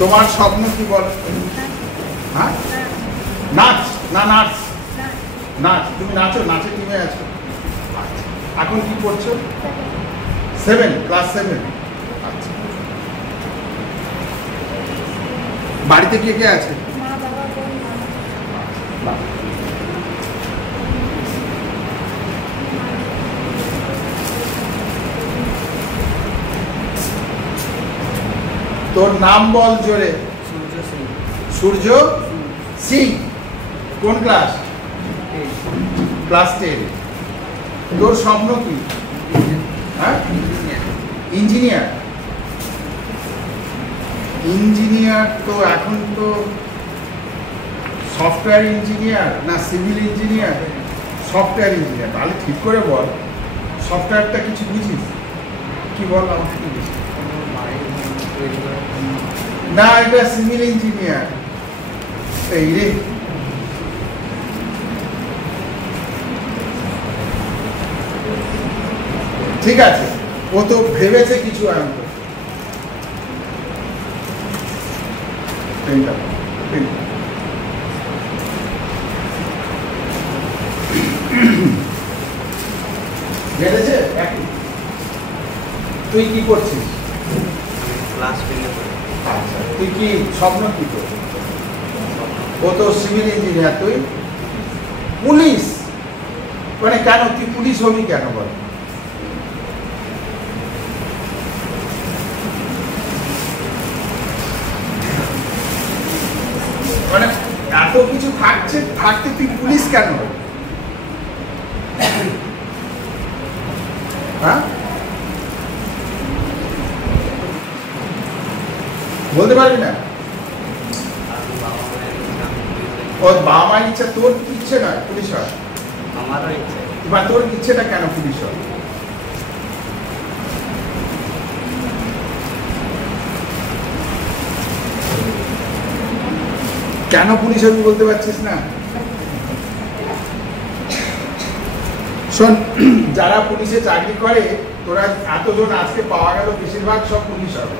তোমার স্বপ্ন কি বল? হ্যাঁ, নাচ না নাচ? নাচ। তুমি নাচো, নাচের টিমে আছো। আচ্ছা, এখন কি করছো? 7, ক্লাস 7। আচ্ছা, বাড়িতে কে কে আছে? তোর নাম বল জোরে। সূর্য সিং। কোন ক্লাস? ক্লাস 10। তোর স্বপ্ন কি? হ্যাঁ, ইঞ্জিনিয়ার। ইঞ্জিনিয়ার তো এখন তো সফটওয়্যার ইঞ্জিনিয়ার না সিভিল ইঞ্জিনিয়ার? Software engineer. তাহলে ঠিক করে বল, সফটওয়্যারটা কিছু বুঝিস কি? বল আমাকে কি বুঝিস? না, এটা সিভিল ইঞ্জিনিয়ার। এই রে, ঠিক আছে, ও তো ভেবেছে কিছু। আমি তো ভেবেছে। তুই কি করছিস? ক্লাস 10 আচ্ছা, তুই কি স্বপ্ন কি তোর? ও তো সিভিল ইঞ্জিনিয়ার, তুই পুলিশ। মানে কেন তুই পুলিশ হবি কেন বল? মানে এত কিছু থাকতে তুই পুলিশ কেন হবি? হ্যাঁ, বলতে পারবি না? ওর বাবা মায়ের ইচ্ছা, তোর ইচ্ছে নয় পুলিশ হয়? আমারও ইচ্ছে। এবার তোর ইচ্ছেটা কেন পুলিশ হয়? কেন পুলিশ হবি বলতে পারছিস না? শোন, যারা পুলিশে চাকরি করে, তোরা এতজন আজকে পাওয়া গেল, বেশিরভাগ সব পুলিশ হবে।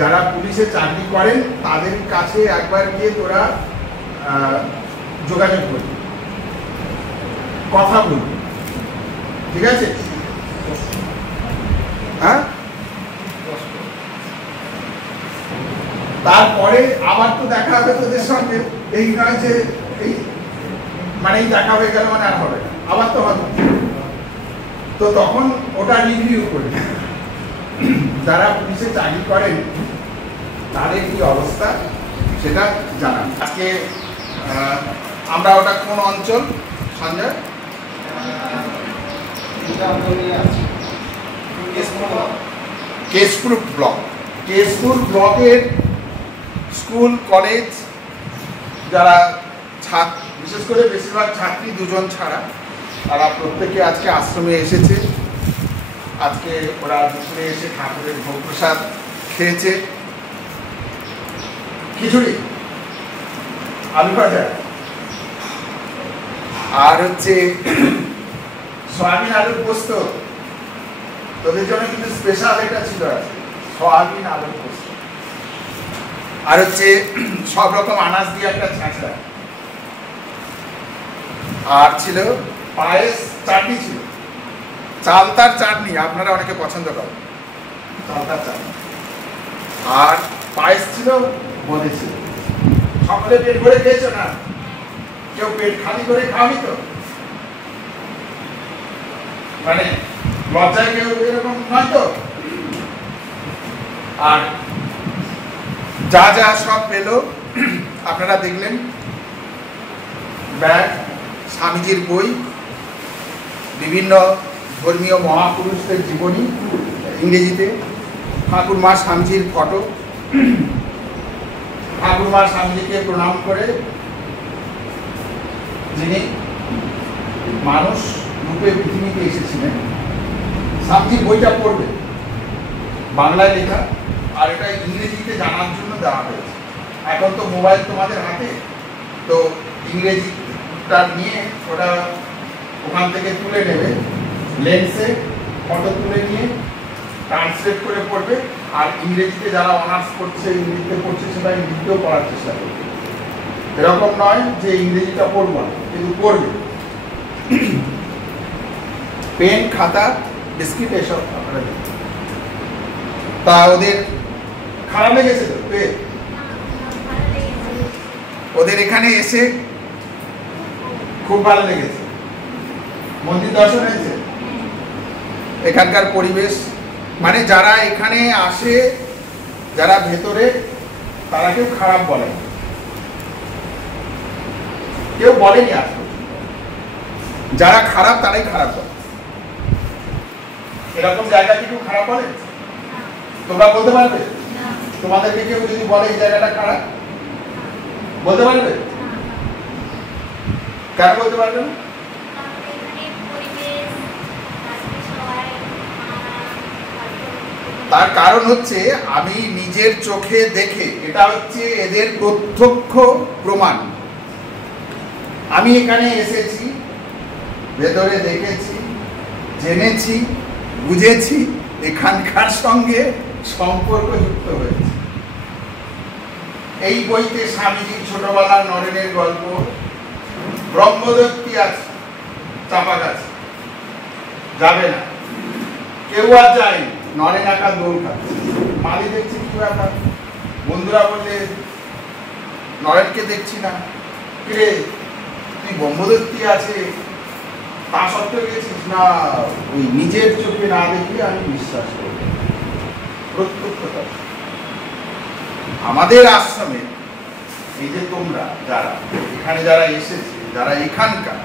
যারা পুলিশে চাকরি করেন তাদের কাছে একবার গিয়ে তোরা যোগাযোগ করবি, কথা বলবি, ঠিক আছে? হ্যাঁ, তারপরে আবার তো দেখা হবে তোদের সঙ্গে। এই নয় যে এই মানে এই দেখা হয়ে গেল মানে আর হবে না, আবার তো হবে। তো তখন ওটা রিভিউ করবি, যারা পুলিশে চাকরি করেন তাদের কি অবস্থা সেটা জানান। আজকে আমরা ওটা কোন অঞ্চল সঞ্জয়? কেশপুর ব্লক। কেশপুর ব্লকের স্কুল কলেজ যারা ছাত্র, বিশেষ করে বেশিরভাগ ছাত্রী 2 জন ছাড়া, তারা প্রত্যেকে আজকে আশ্রমে এসেছে। আজকে ওরা দুপুরে এসে ঠাকুরের ভোগ প্রসাদ খেয়েছে। খিচুড়ি, আলু ভাজা, আর হচ্ছে সয়াবিন আলুর পোস্ত। তোদের জন্য কিন্তু স্পেশাল এটা ছিল আজকে, সয়াবিন আলুর পোস্ত। আর হচ্ছে সব রকম আনাজ দিয়ে একটা ছাঁচড়া, আর ছিল পায়েস, চাটনি ছিল, চালতার চাটনি, আপনারা অনেকে পছন্দ করেন চালতার চাটনি। আর পায়েস ছিল, বোঁদে ছিল। সকলে পেট ভরে খেয়েছো না? কেউ পেট খালি করে খাওনি তো? মানে লজ্জায় কেউ এরকম নয় তো? আর যা যা সব পেল আপনারা দেখলেন, ব্যাগ, স্বামীজির বই, বিভিন্ন ধর্মীয় মহাপুরুষদের জীবনী ইংরেজিতে, ঠাকুরমা স্বামীজির ফটো, ঠাকুরমা স্বামীজিকে প্রণাম করে যিনি মানুষ রূপে পৃথিবীতে এসেছিলেন। স্বামীজির বইটা পড়বে, বাংলায় লেখা, আর এটা ইংরেজিতে জানার জন্য দেওয়া হয়েছে। এখন তো মোবাইল তোমাদের হাতে, তো ইংরেজিটা নিয়ে ওটা ওখান থেকে তুলে নেবে, লেন্সে ফটো তুলে নিয়ে ট্রান্সলেট করে পড়বে, আর ইংরেজিতে যারা অনার্স করছে, ইংরেজিতে পড়ছে, সেটা ইংরেজিতেও পড়ার চেষ্টা করবে। এরকম নয় যে ইংরেজিটা পড়বো না, কিন্তু পড়বে। পেন, খাতা, বিস্কিট এসব আপনারা দেখুন। তা ওদের খারাপ লেগেছে তো পেন? ওদের এখানে এসে খুব ভালো লেগেছে। মন্দির দর্শন হয়েছে, এখানকার পরিবেশ, মানে যারা এখানে আসে, যারা ভেতরে, তারা কেউ খারাপ বলে না, কেউ বলেনি আসলে। যারা খারাপ তারাই খারাপ বলে। এরকম জায়গা কি কেউ খারাপ বলে? তোমরা বলতে পারবে? তোমাদেরকে কেউ যদি বলে এই জায়গাটা খারাপ, বলতে পারবে? কেন বলতে পারবে না? তার কারণ হচ্ছে আমি নিজের চোখে দেখে, এটা হচ্ছে এদের প্রত্যক্ষ প্রমাণ। আমি এখানে এসেছি, ভেতরে দেখেছি, জেনেছি, বুঝেছি, এখানকার সঙ্গে সম্পর্ক যুক্ত হয়েছে। এই বইতে স্বামীজির ছোটবেলার নরেনের গল্প, ব্রহ্মদত্তি আছে, চাপা গাছে যাবে না, কেউ আর যায়নি, নরেন একা দৌড় খাচ্ছে। মালি দেখছি কি ব্যাপার, বন্ধুরা বললে নরেনকে দেখছি না, কিরে তুই ব্রহ্মদত্তি আছে তা সত্ত্বেও গেছিস? না, ওই নিজের চোখে না দেখলে আমি বিশ্বাস করি। প্রত্যক্ষতা আমাদের আশ্রমে, এই যে তোমরা যারা এখানে যারা এসেছে, যারা এখানকার,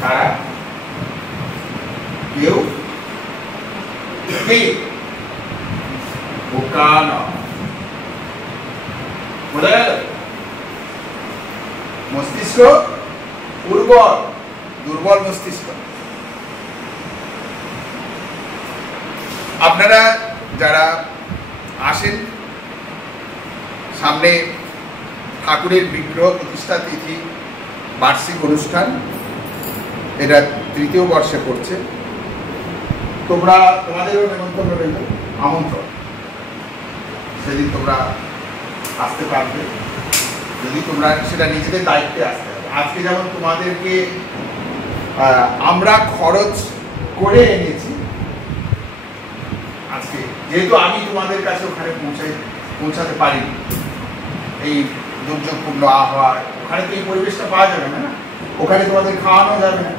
তারা কেউ বোকা নয়। বোঝা গেল? মস্তিষ্ক উর্বর, দুর্বল মস্তিষ্ক। আপনারা যারা আসেন, সামনে ঠাকুরের বিগ্রহ প্রতিষ্ঠা তিথি, বার্ষিক অনুষ্ঠান, এটা 3য় বর্ষে পড়ছে। তোমরা, তোমাদেরও নেমন্তন্ন রইল, আমন্ত্রণ। সেদিন তোমরা আসতে পারবে, যদি তোমরা সেটা নিজেদের দায়িত্বে আসতে হবে। আজকে যেমন তোমাদেরকে আমরা খরচ করে এনেছি, আজকে যেহেতু আমি তোমাদের কাছে ওখানে পৌঁছাতে পারিনি, এই দুর্যোগপূর্ণ আবহাওয়া, ওখানে তো এই পরিবেশটা পাওয়া যাবে না, ওখানে তোমাদের খাওয়ানো যাবে না,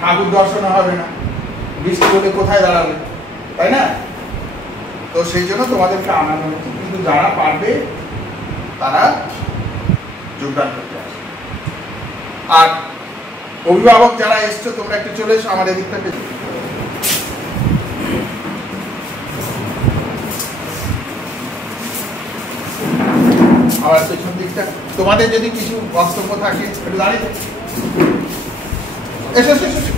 ঠাকুর দর্শন হবে না, বৃষ্টি হলে কোথায় দাঁড়াবে, তাই না? তো সেই জন্য তোমাদেরকে আনানো হচ্ছে। কিন্তু যারা পারবে তারা যোগদান করতে আসবে। আর অভিভাবক যারা এসছো, তোমরা একটু চলে এসো আমাদের দিক থেকে। আবার পেছন দিকটা, তোমাদের যদি কিছু বক্তব্য থাকে একটু দাঁড়িয়ে এসো এসো এসো।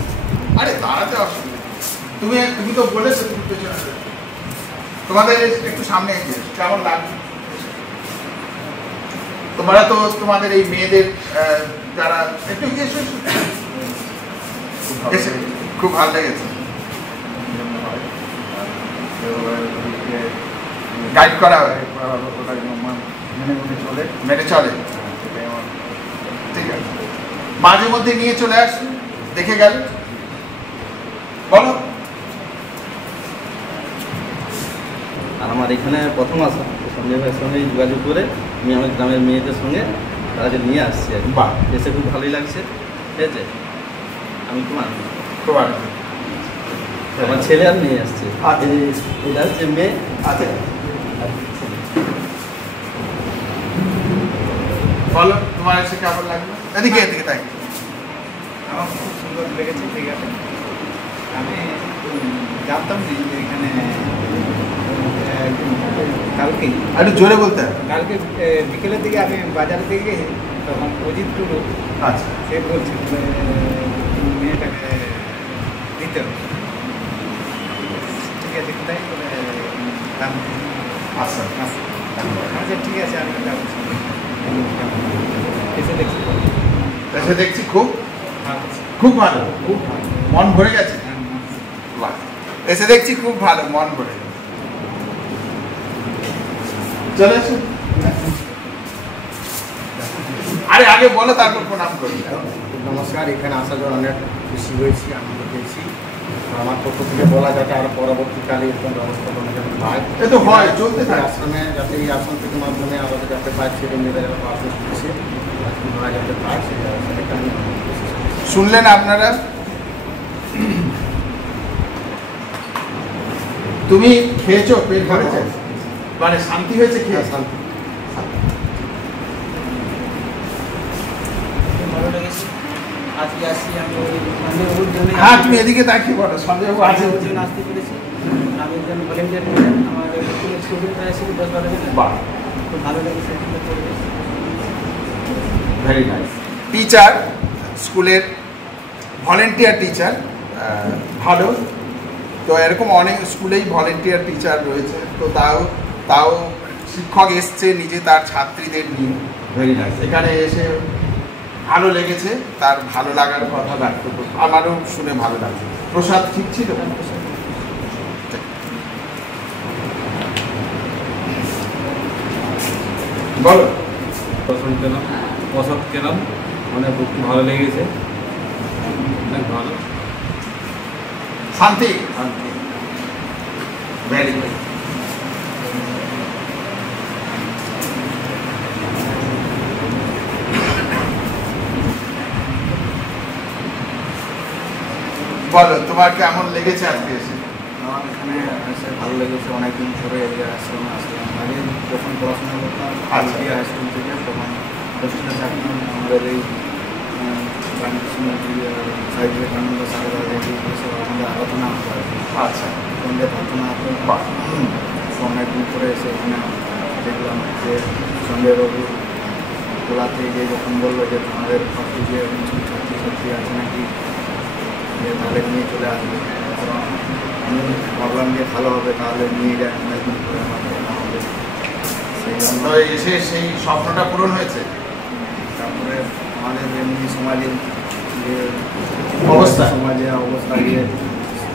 আরে দাঁড়াতে অসুবিধা, তুমি তো বলেছো তুমি পেছনে আসবে। তোমাদের একটু সামনে এসে কেমন লাগবে? তোমরা তো তোমাদের এই মেয়েদের যারা একটু এসে এসে খুব ভালো লেগেছে, গাইড করা হয়, মেনে চলে, ঠিক আছে। মাঝে মধ্যে নিয়ে চলে আস, দেখে গেল, বলো। আর আমার এখানে প্রথম আসা, সঞ্জয় ভাইয়ের সঙ্গে যোগাযোগ করে আমি আমার গ্রামের মেয়েদের সঙ্গে তাদেরকে নিয়ে আসছি আর কি। বাহ, এসে খুব ভালোই লাগছে, ঠিক আছে। আমি খুব আনন্দ। খুব আনন্দ। আমার ছেলে আর মেয়ে আসছে। আচ্ছা। এটা হচ্ছে মেয়ে। আচ্ছা, বলো তোমার এসে কেমন লাগলো? এদিকে এদিকে তাই। আমার খুব সুন্দর লেগেছে জায়গাটা। আমি জানতাম না যে এখানে কালকে একটু জোরে বলতে হবে। কালকে বিকেলের দিকে আমি বাজারের দিকে গেছি, তখন অজিত টুডু আচ্ছা, সে বলছিল যে মেয়েটাকে দিতে হবে। ঠিক আছে, কোথায় বলে আচ্ছা, আচ্ছা ঠিক আছে, আমি যাবো। এসে দেখছি এসে দেখছি খুব ভালো, খুব ভালো, খুব ভালো। মন ভরে গেছে। বাহ, এসে দেখছি খুব ভালো, মন ভরে গেছে। চলে এসো। আরে আগে বলো, তারপর প্রণাম করি। নমস্কার, এখানে আসার জন্য অনেক খুশি হয়েছি, আনন্দ পেয়েছি। আমার পক্ষ থেকে বলা যাতে আরো পরবর্তীকালে এরকম ব্যবস্থা কোনো যেন হয়। এ তো হয়, চলতে থাকে। আশ্রমে যাতে এই আশ্রম থেকে মাধ্যমে আমাদের যাতে পায়, ছেলে মেয়েরা যারা পড়াশোনা করছে ওরা যাতে পায়, সেটা আমি শুনলেন আপনারা? তুমি খেয়েছো, পেট ভরেছে, মানে শান্তি হয়েছে খেয়ে? শান্তি। ভালো লেগেছে। আজকে আসছি আমি ওর জন্য হ্যাঁ, তুমি এদিকে তাকিয়ে বলো, সঞ্জয়বাবু আছে। ওর জন্য আসতে পেরেছি। আমি একজন ভলেন্টিয়ার ছিলাম, আমার স্টুডেন্ট আছে 10-12 জন। বাহ, খুব ভালো লেগেছে পরিবেশ। Very nice. টিচার, স্কুলের ভলেন্টিয়ার টিচার, ভালো। তো এরকম অনেক স্কুলেই ভলেন্টিয়ার টিচার রয়েছে, তো তাও শিক্ষক এসছে নিজে তার ছাত্রীদের নিয়ে। Very nice. এখানে এসে ভালো লেগেছে, তার ভালো লাগার কথা ব্যক্ত করব। আমারও শুনে ভালো লাগছে। প্রসাদ ঠিক ছিল? বলো। পছন্দ পেলাম, প্রসাদ খেলাম, মানে খুব ভালো লেগেছে, অনেক ভালো, শান্তি। শান্তি। Very good. বলো, তোমার কেমন লেগেছে আজকে এসে? আমার এখানে এসে ভালো লেগেছে। অনেকদিন ধরে এই আশ্রমে আসলাম। আগে যখন পড়াশোনা করতাম আচ্ছা। হাই স্কুল থেকে, তখন হোস্টেলে থাকতাম। আমাদের এই রামকৃষ্ণ সাহিত্য বিবেকানন্দ সাহেব আমাদের আলোচনা হতো আর কি। আচ্ছা, সন্ধ্যে প্রার্থনা হতো। বাহ। অনেকদিন করে এসে এখানে দেখলাম যে সঞ্জয় বাবু গোলাতে যে যখন বললো যে তোমাদের পাশে যে ছাত্রী আছে নাকি, যে তাহলে নিয়ে চলে আসবে। কারণ আমি ভাবলাম যে ভালো হবে, তাহলে নিয়ে যায়, অনেকদিন করে আমার দেখা হবে। সেই জন্য তো এসে সেই স্বপ্নটা পূরণ হয়েছে। তারপরে আমাদের এমনি সমাজের যে অবস্থা। সমাজে অবস্থা যে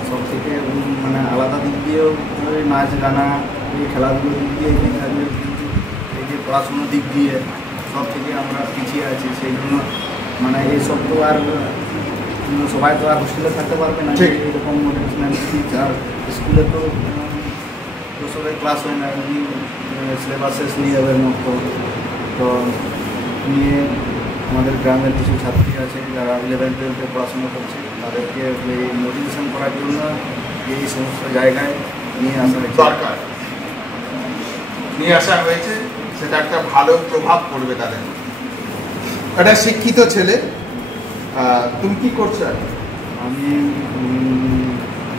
সব থেকে মানে আলাদা দিক দিয়েও ওই নাচ গানা, এই খেলাধুলোর দিক দিয়ে এগিয়ে থাকলে, কিন্তু এই যে পড়াশুনোর দিক দিয়ে সব থেকে আমরা পিছিয়ে আছি। সেই জন্য মানে এইসব তো আর সবাই তো আর হোস্টেলে থাকতে পারবে না। ঠিক। এরকম মোটিভেশনাল স্পিচ আর স্কুলে তো সবাই ক্লাস হয় না, এমনি সিলেবাস শেষ নিয়ে যাবে মতো। তো নিয়ে আমাদের গ্রামের কিছু ছাত্রী আছে যারা 11-12-এ পড়াশোনা করছে, তাদেরকে এই মোটিভেশন করার জন্য এই সমস্ত জায়গায় নিয়ে আসা হয়েছে। দরকার নিয়ে আসা হয়েছে, সেটা একটা ভালো প্রভাব পড়বে তাদের। একটা শিক্ষিত ছেলে। তুমি কি করছো? আমি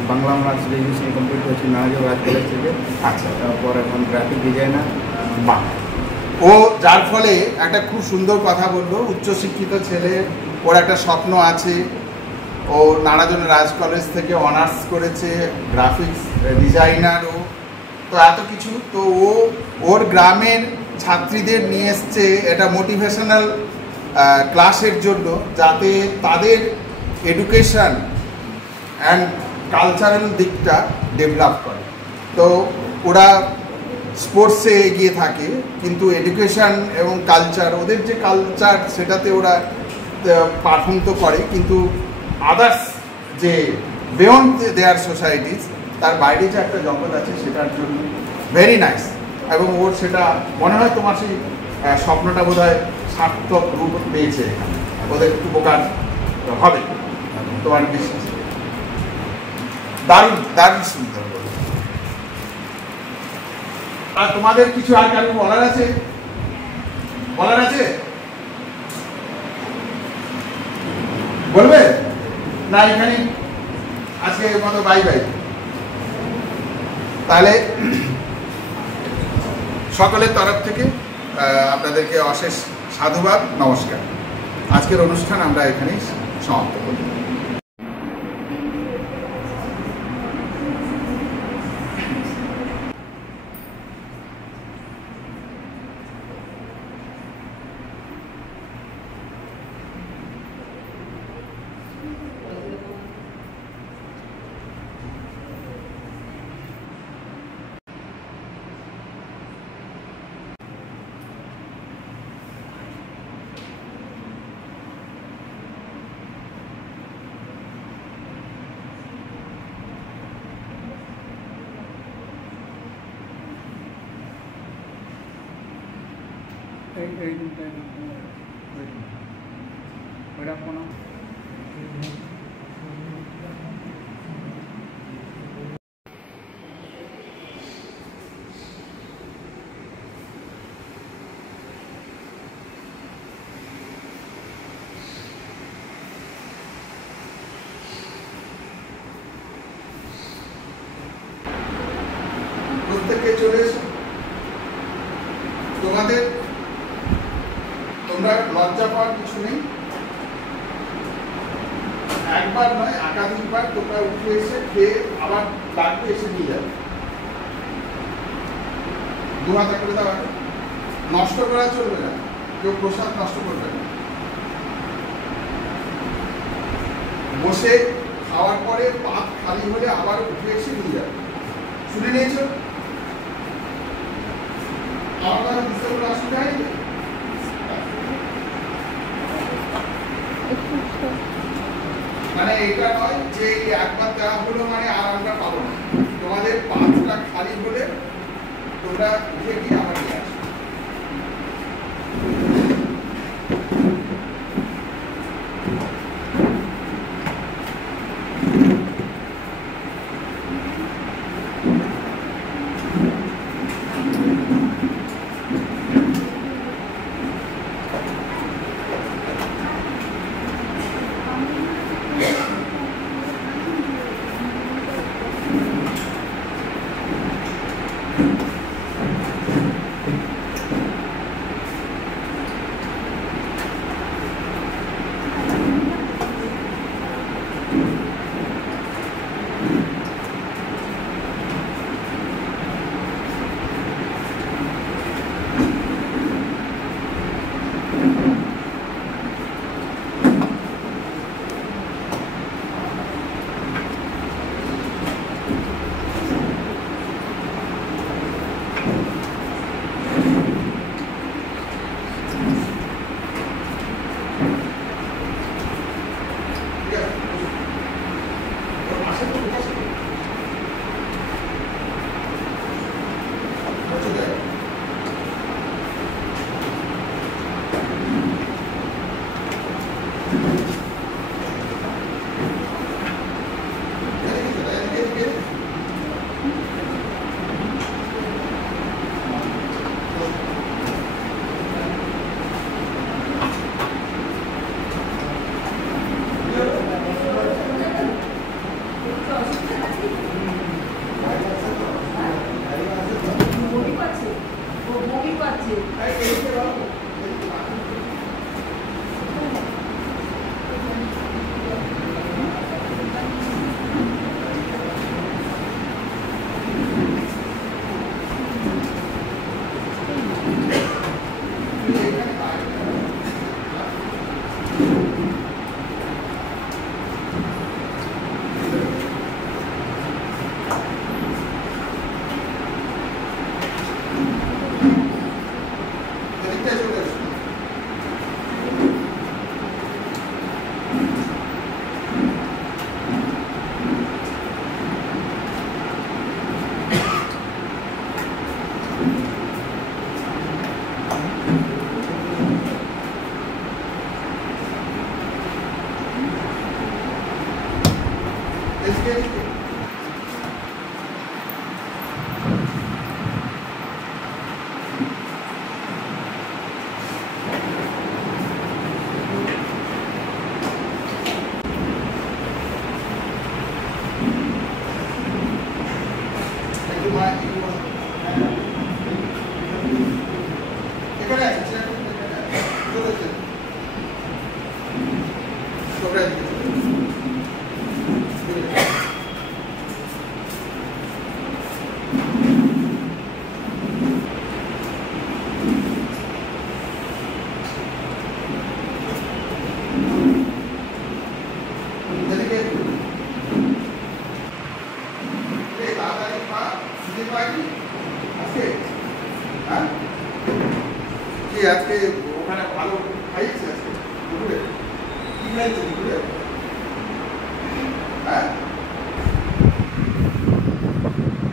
বাংলা অনার্স গ্রাজুয়েশন কমপ্লিট করছি নাহাজর রাজ কলেজ থেকে। আচ্ছা, তারপর এখন গ্রাফিক ডিজাইনার। বাহ। ও যার ফলে একটা খুব সুন্দর কথা বললো, উচ্চশিক্ষিত ছেলে, ওর একটা স্বপ্ন আছে। ও নারায়ণ রাজ কলেজ থেকে অনার্স করেছে, গ্রাফিক্স ডিজাইনারও, তো এত কিছু। তো ওর গ্রামের ছাত্রীদের নিয়ে এসছে এটা মোটিভেশনাল ক্লাসের জন্য, যাতে তাদের এডুকেশন অ্যান্ড কালচারাল দিকটা ডেভেলপ করে। তো ওরা স্পোর্টসে এগিয়ে থাকে, কিন্তু এডুকেশন এবং কালচার, ওদের যে কালচার সেটাতে ওরা পারফর্ম তো করে, কিন্তু আদার্স যে বিয়ন্ড দেয়ার সোসাইটিস, তার বাইরে যে একটা জগৎ আছে সেটার জন্য ভেরি নাইস। এবং ওর সেটা মনে হয় তোমার সেই স্বপ্নটা বোধ হয় সার্থক রূপ পেয়েছে এখানে, ওদের উপকার হবে তোমার বিশ্বাস। দারুণ দারুণ সুন্দর বলল। আর তোমাদের কিছু আর কারো বলার আছে? বলার আছে? বলবে না? এখানে আজকে মতো বাই বাই। তাহলে সকলের তরফ থেকে আপনাদেরকে অশেষ সাধুবাদ, নমস্কার। আজকের অনুষ্ঠান আমরা এখানেই সমাপ্ত করি। প্রত্যেকে চলে এসো। তোমরা লজ্জা পাওয়ার কিছু নেই। একবার নয়, একাধিকবার তোমরা উঠে এসে খেয়ে আবার লাগবে এসে নিয়ে যাবে। দু হাতে করে দেওয়া নষ্ট করা চলবে না, কেউ প্রসাদ নষ্ট করবে না। বসে খাওয়ার পরে পাত খালি হলে আবার উঠে এসে নিয়ে যাবে। শুনে নিয়েছো? আমার কথা বুঝতে কোনো অসুবিধা হয়নি? মানে এটা নয় যে একবার দেওয়া হলো মানে আর আমরা পাবো না। তোমাদের পাঁচটা খালি হলে তোমরা উঠে গিয়ে আবার নিয়ে আসো। হ্যাঁ কি আজকে ওখানে ভালো খাইয়েছে আজকে দুপুরে? কি খাইয়েছে দুপুরে? হ্যাঁ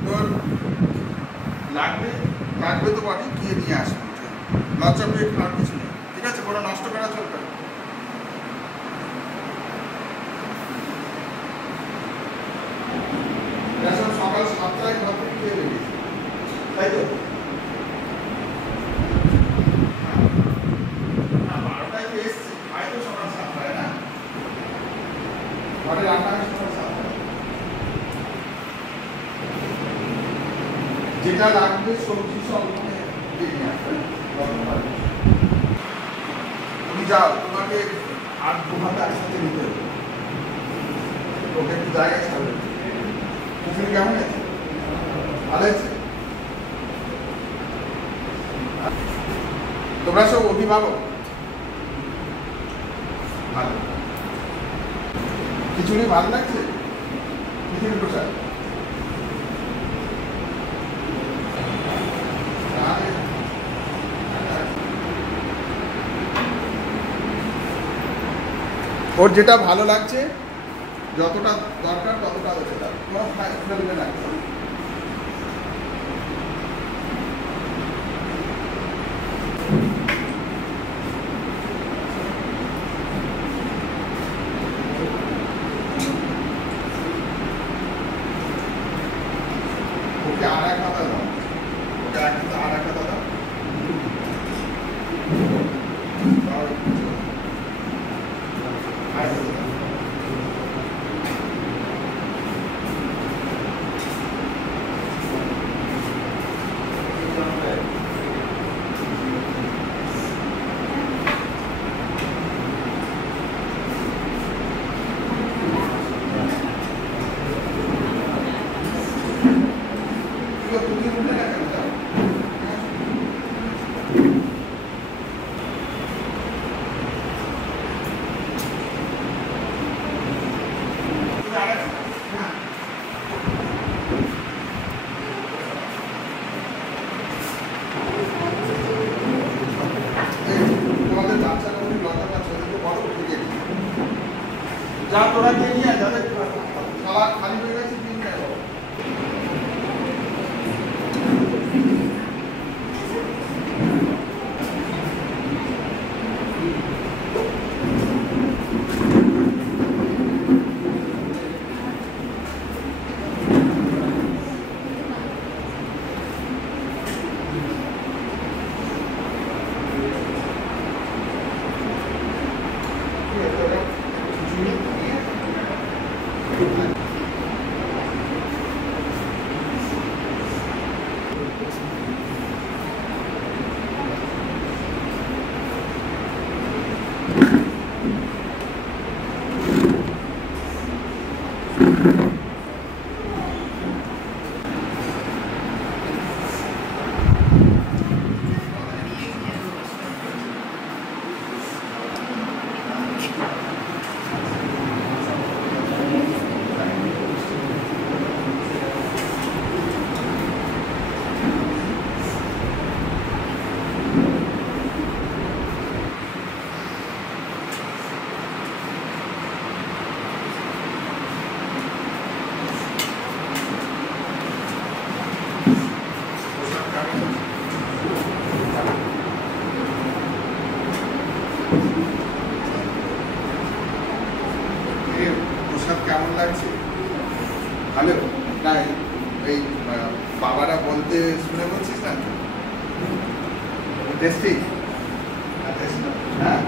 তোর লাগবে লাগবে তো বটে, গিয়ে নিয়ে আসবে, লজ্জা পেয়ে খাওয়ার কিছু নেই, ঠিক আছে? কোনো নষ্ট করা চলবে না। সকাল 7টায় ঘর থেকে খেয়ে বেরিয়েছে, তাই তো? 12টায় এসছি, খাই তো সকাল 7টায় না, ঘরে রান্না হয় সকাল 7টায়। যেটা লাগবে সবজি সব নিয়ে আসবে। তুমি যাও, তোমাকে আর 2 হাতে একসাথে নিতে হবে, ওকে একটু জায়গায় ছাড়বে। পুকুরি কেমন আছে? ভালো আছে? তোমরা সব অভিভাবক? ভালো। খিচুড়ি ভালো লাগছে? খিচুড়ি কোথায়? ওর যেটা ভালো লাগছে, যতটা দরকার ততটা ওকে দাও, তোমার ফেলবে না। ওকে আর এক কথা দাও, ওকে আর এক কথা দাও। যা তোরা নিয়ে নিয়ে যাদের খাওয়া খালি হয়ে গেছে দিয়ে নিয়ে যাবো। প্রসাদ কেমন লাগছে? ভালো না? এই বাবারা বলতে শুনে বলছিস না? টেস্টি? হ্যাঁ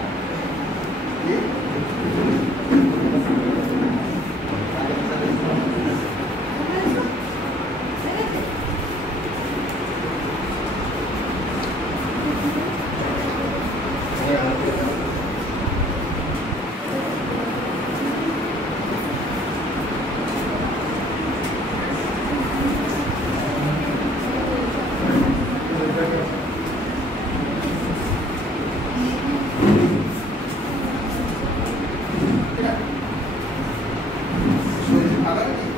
ভালো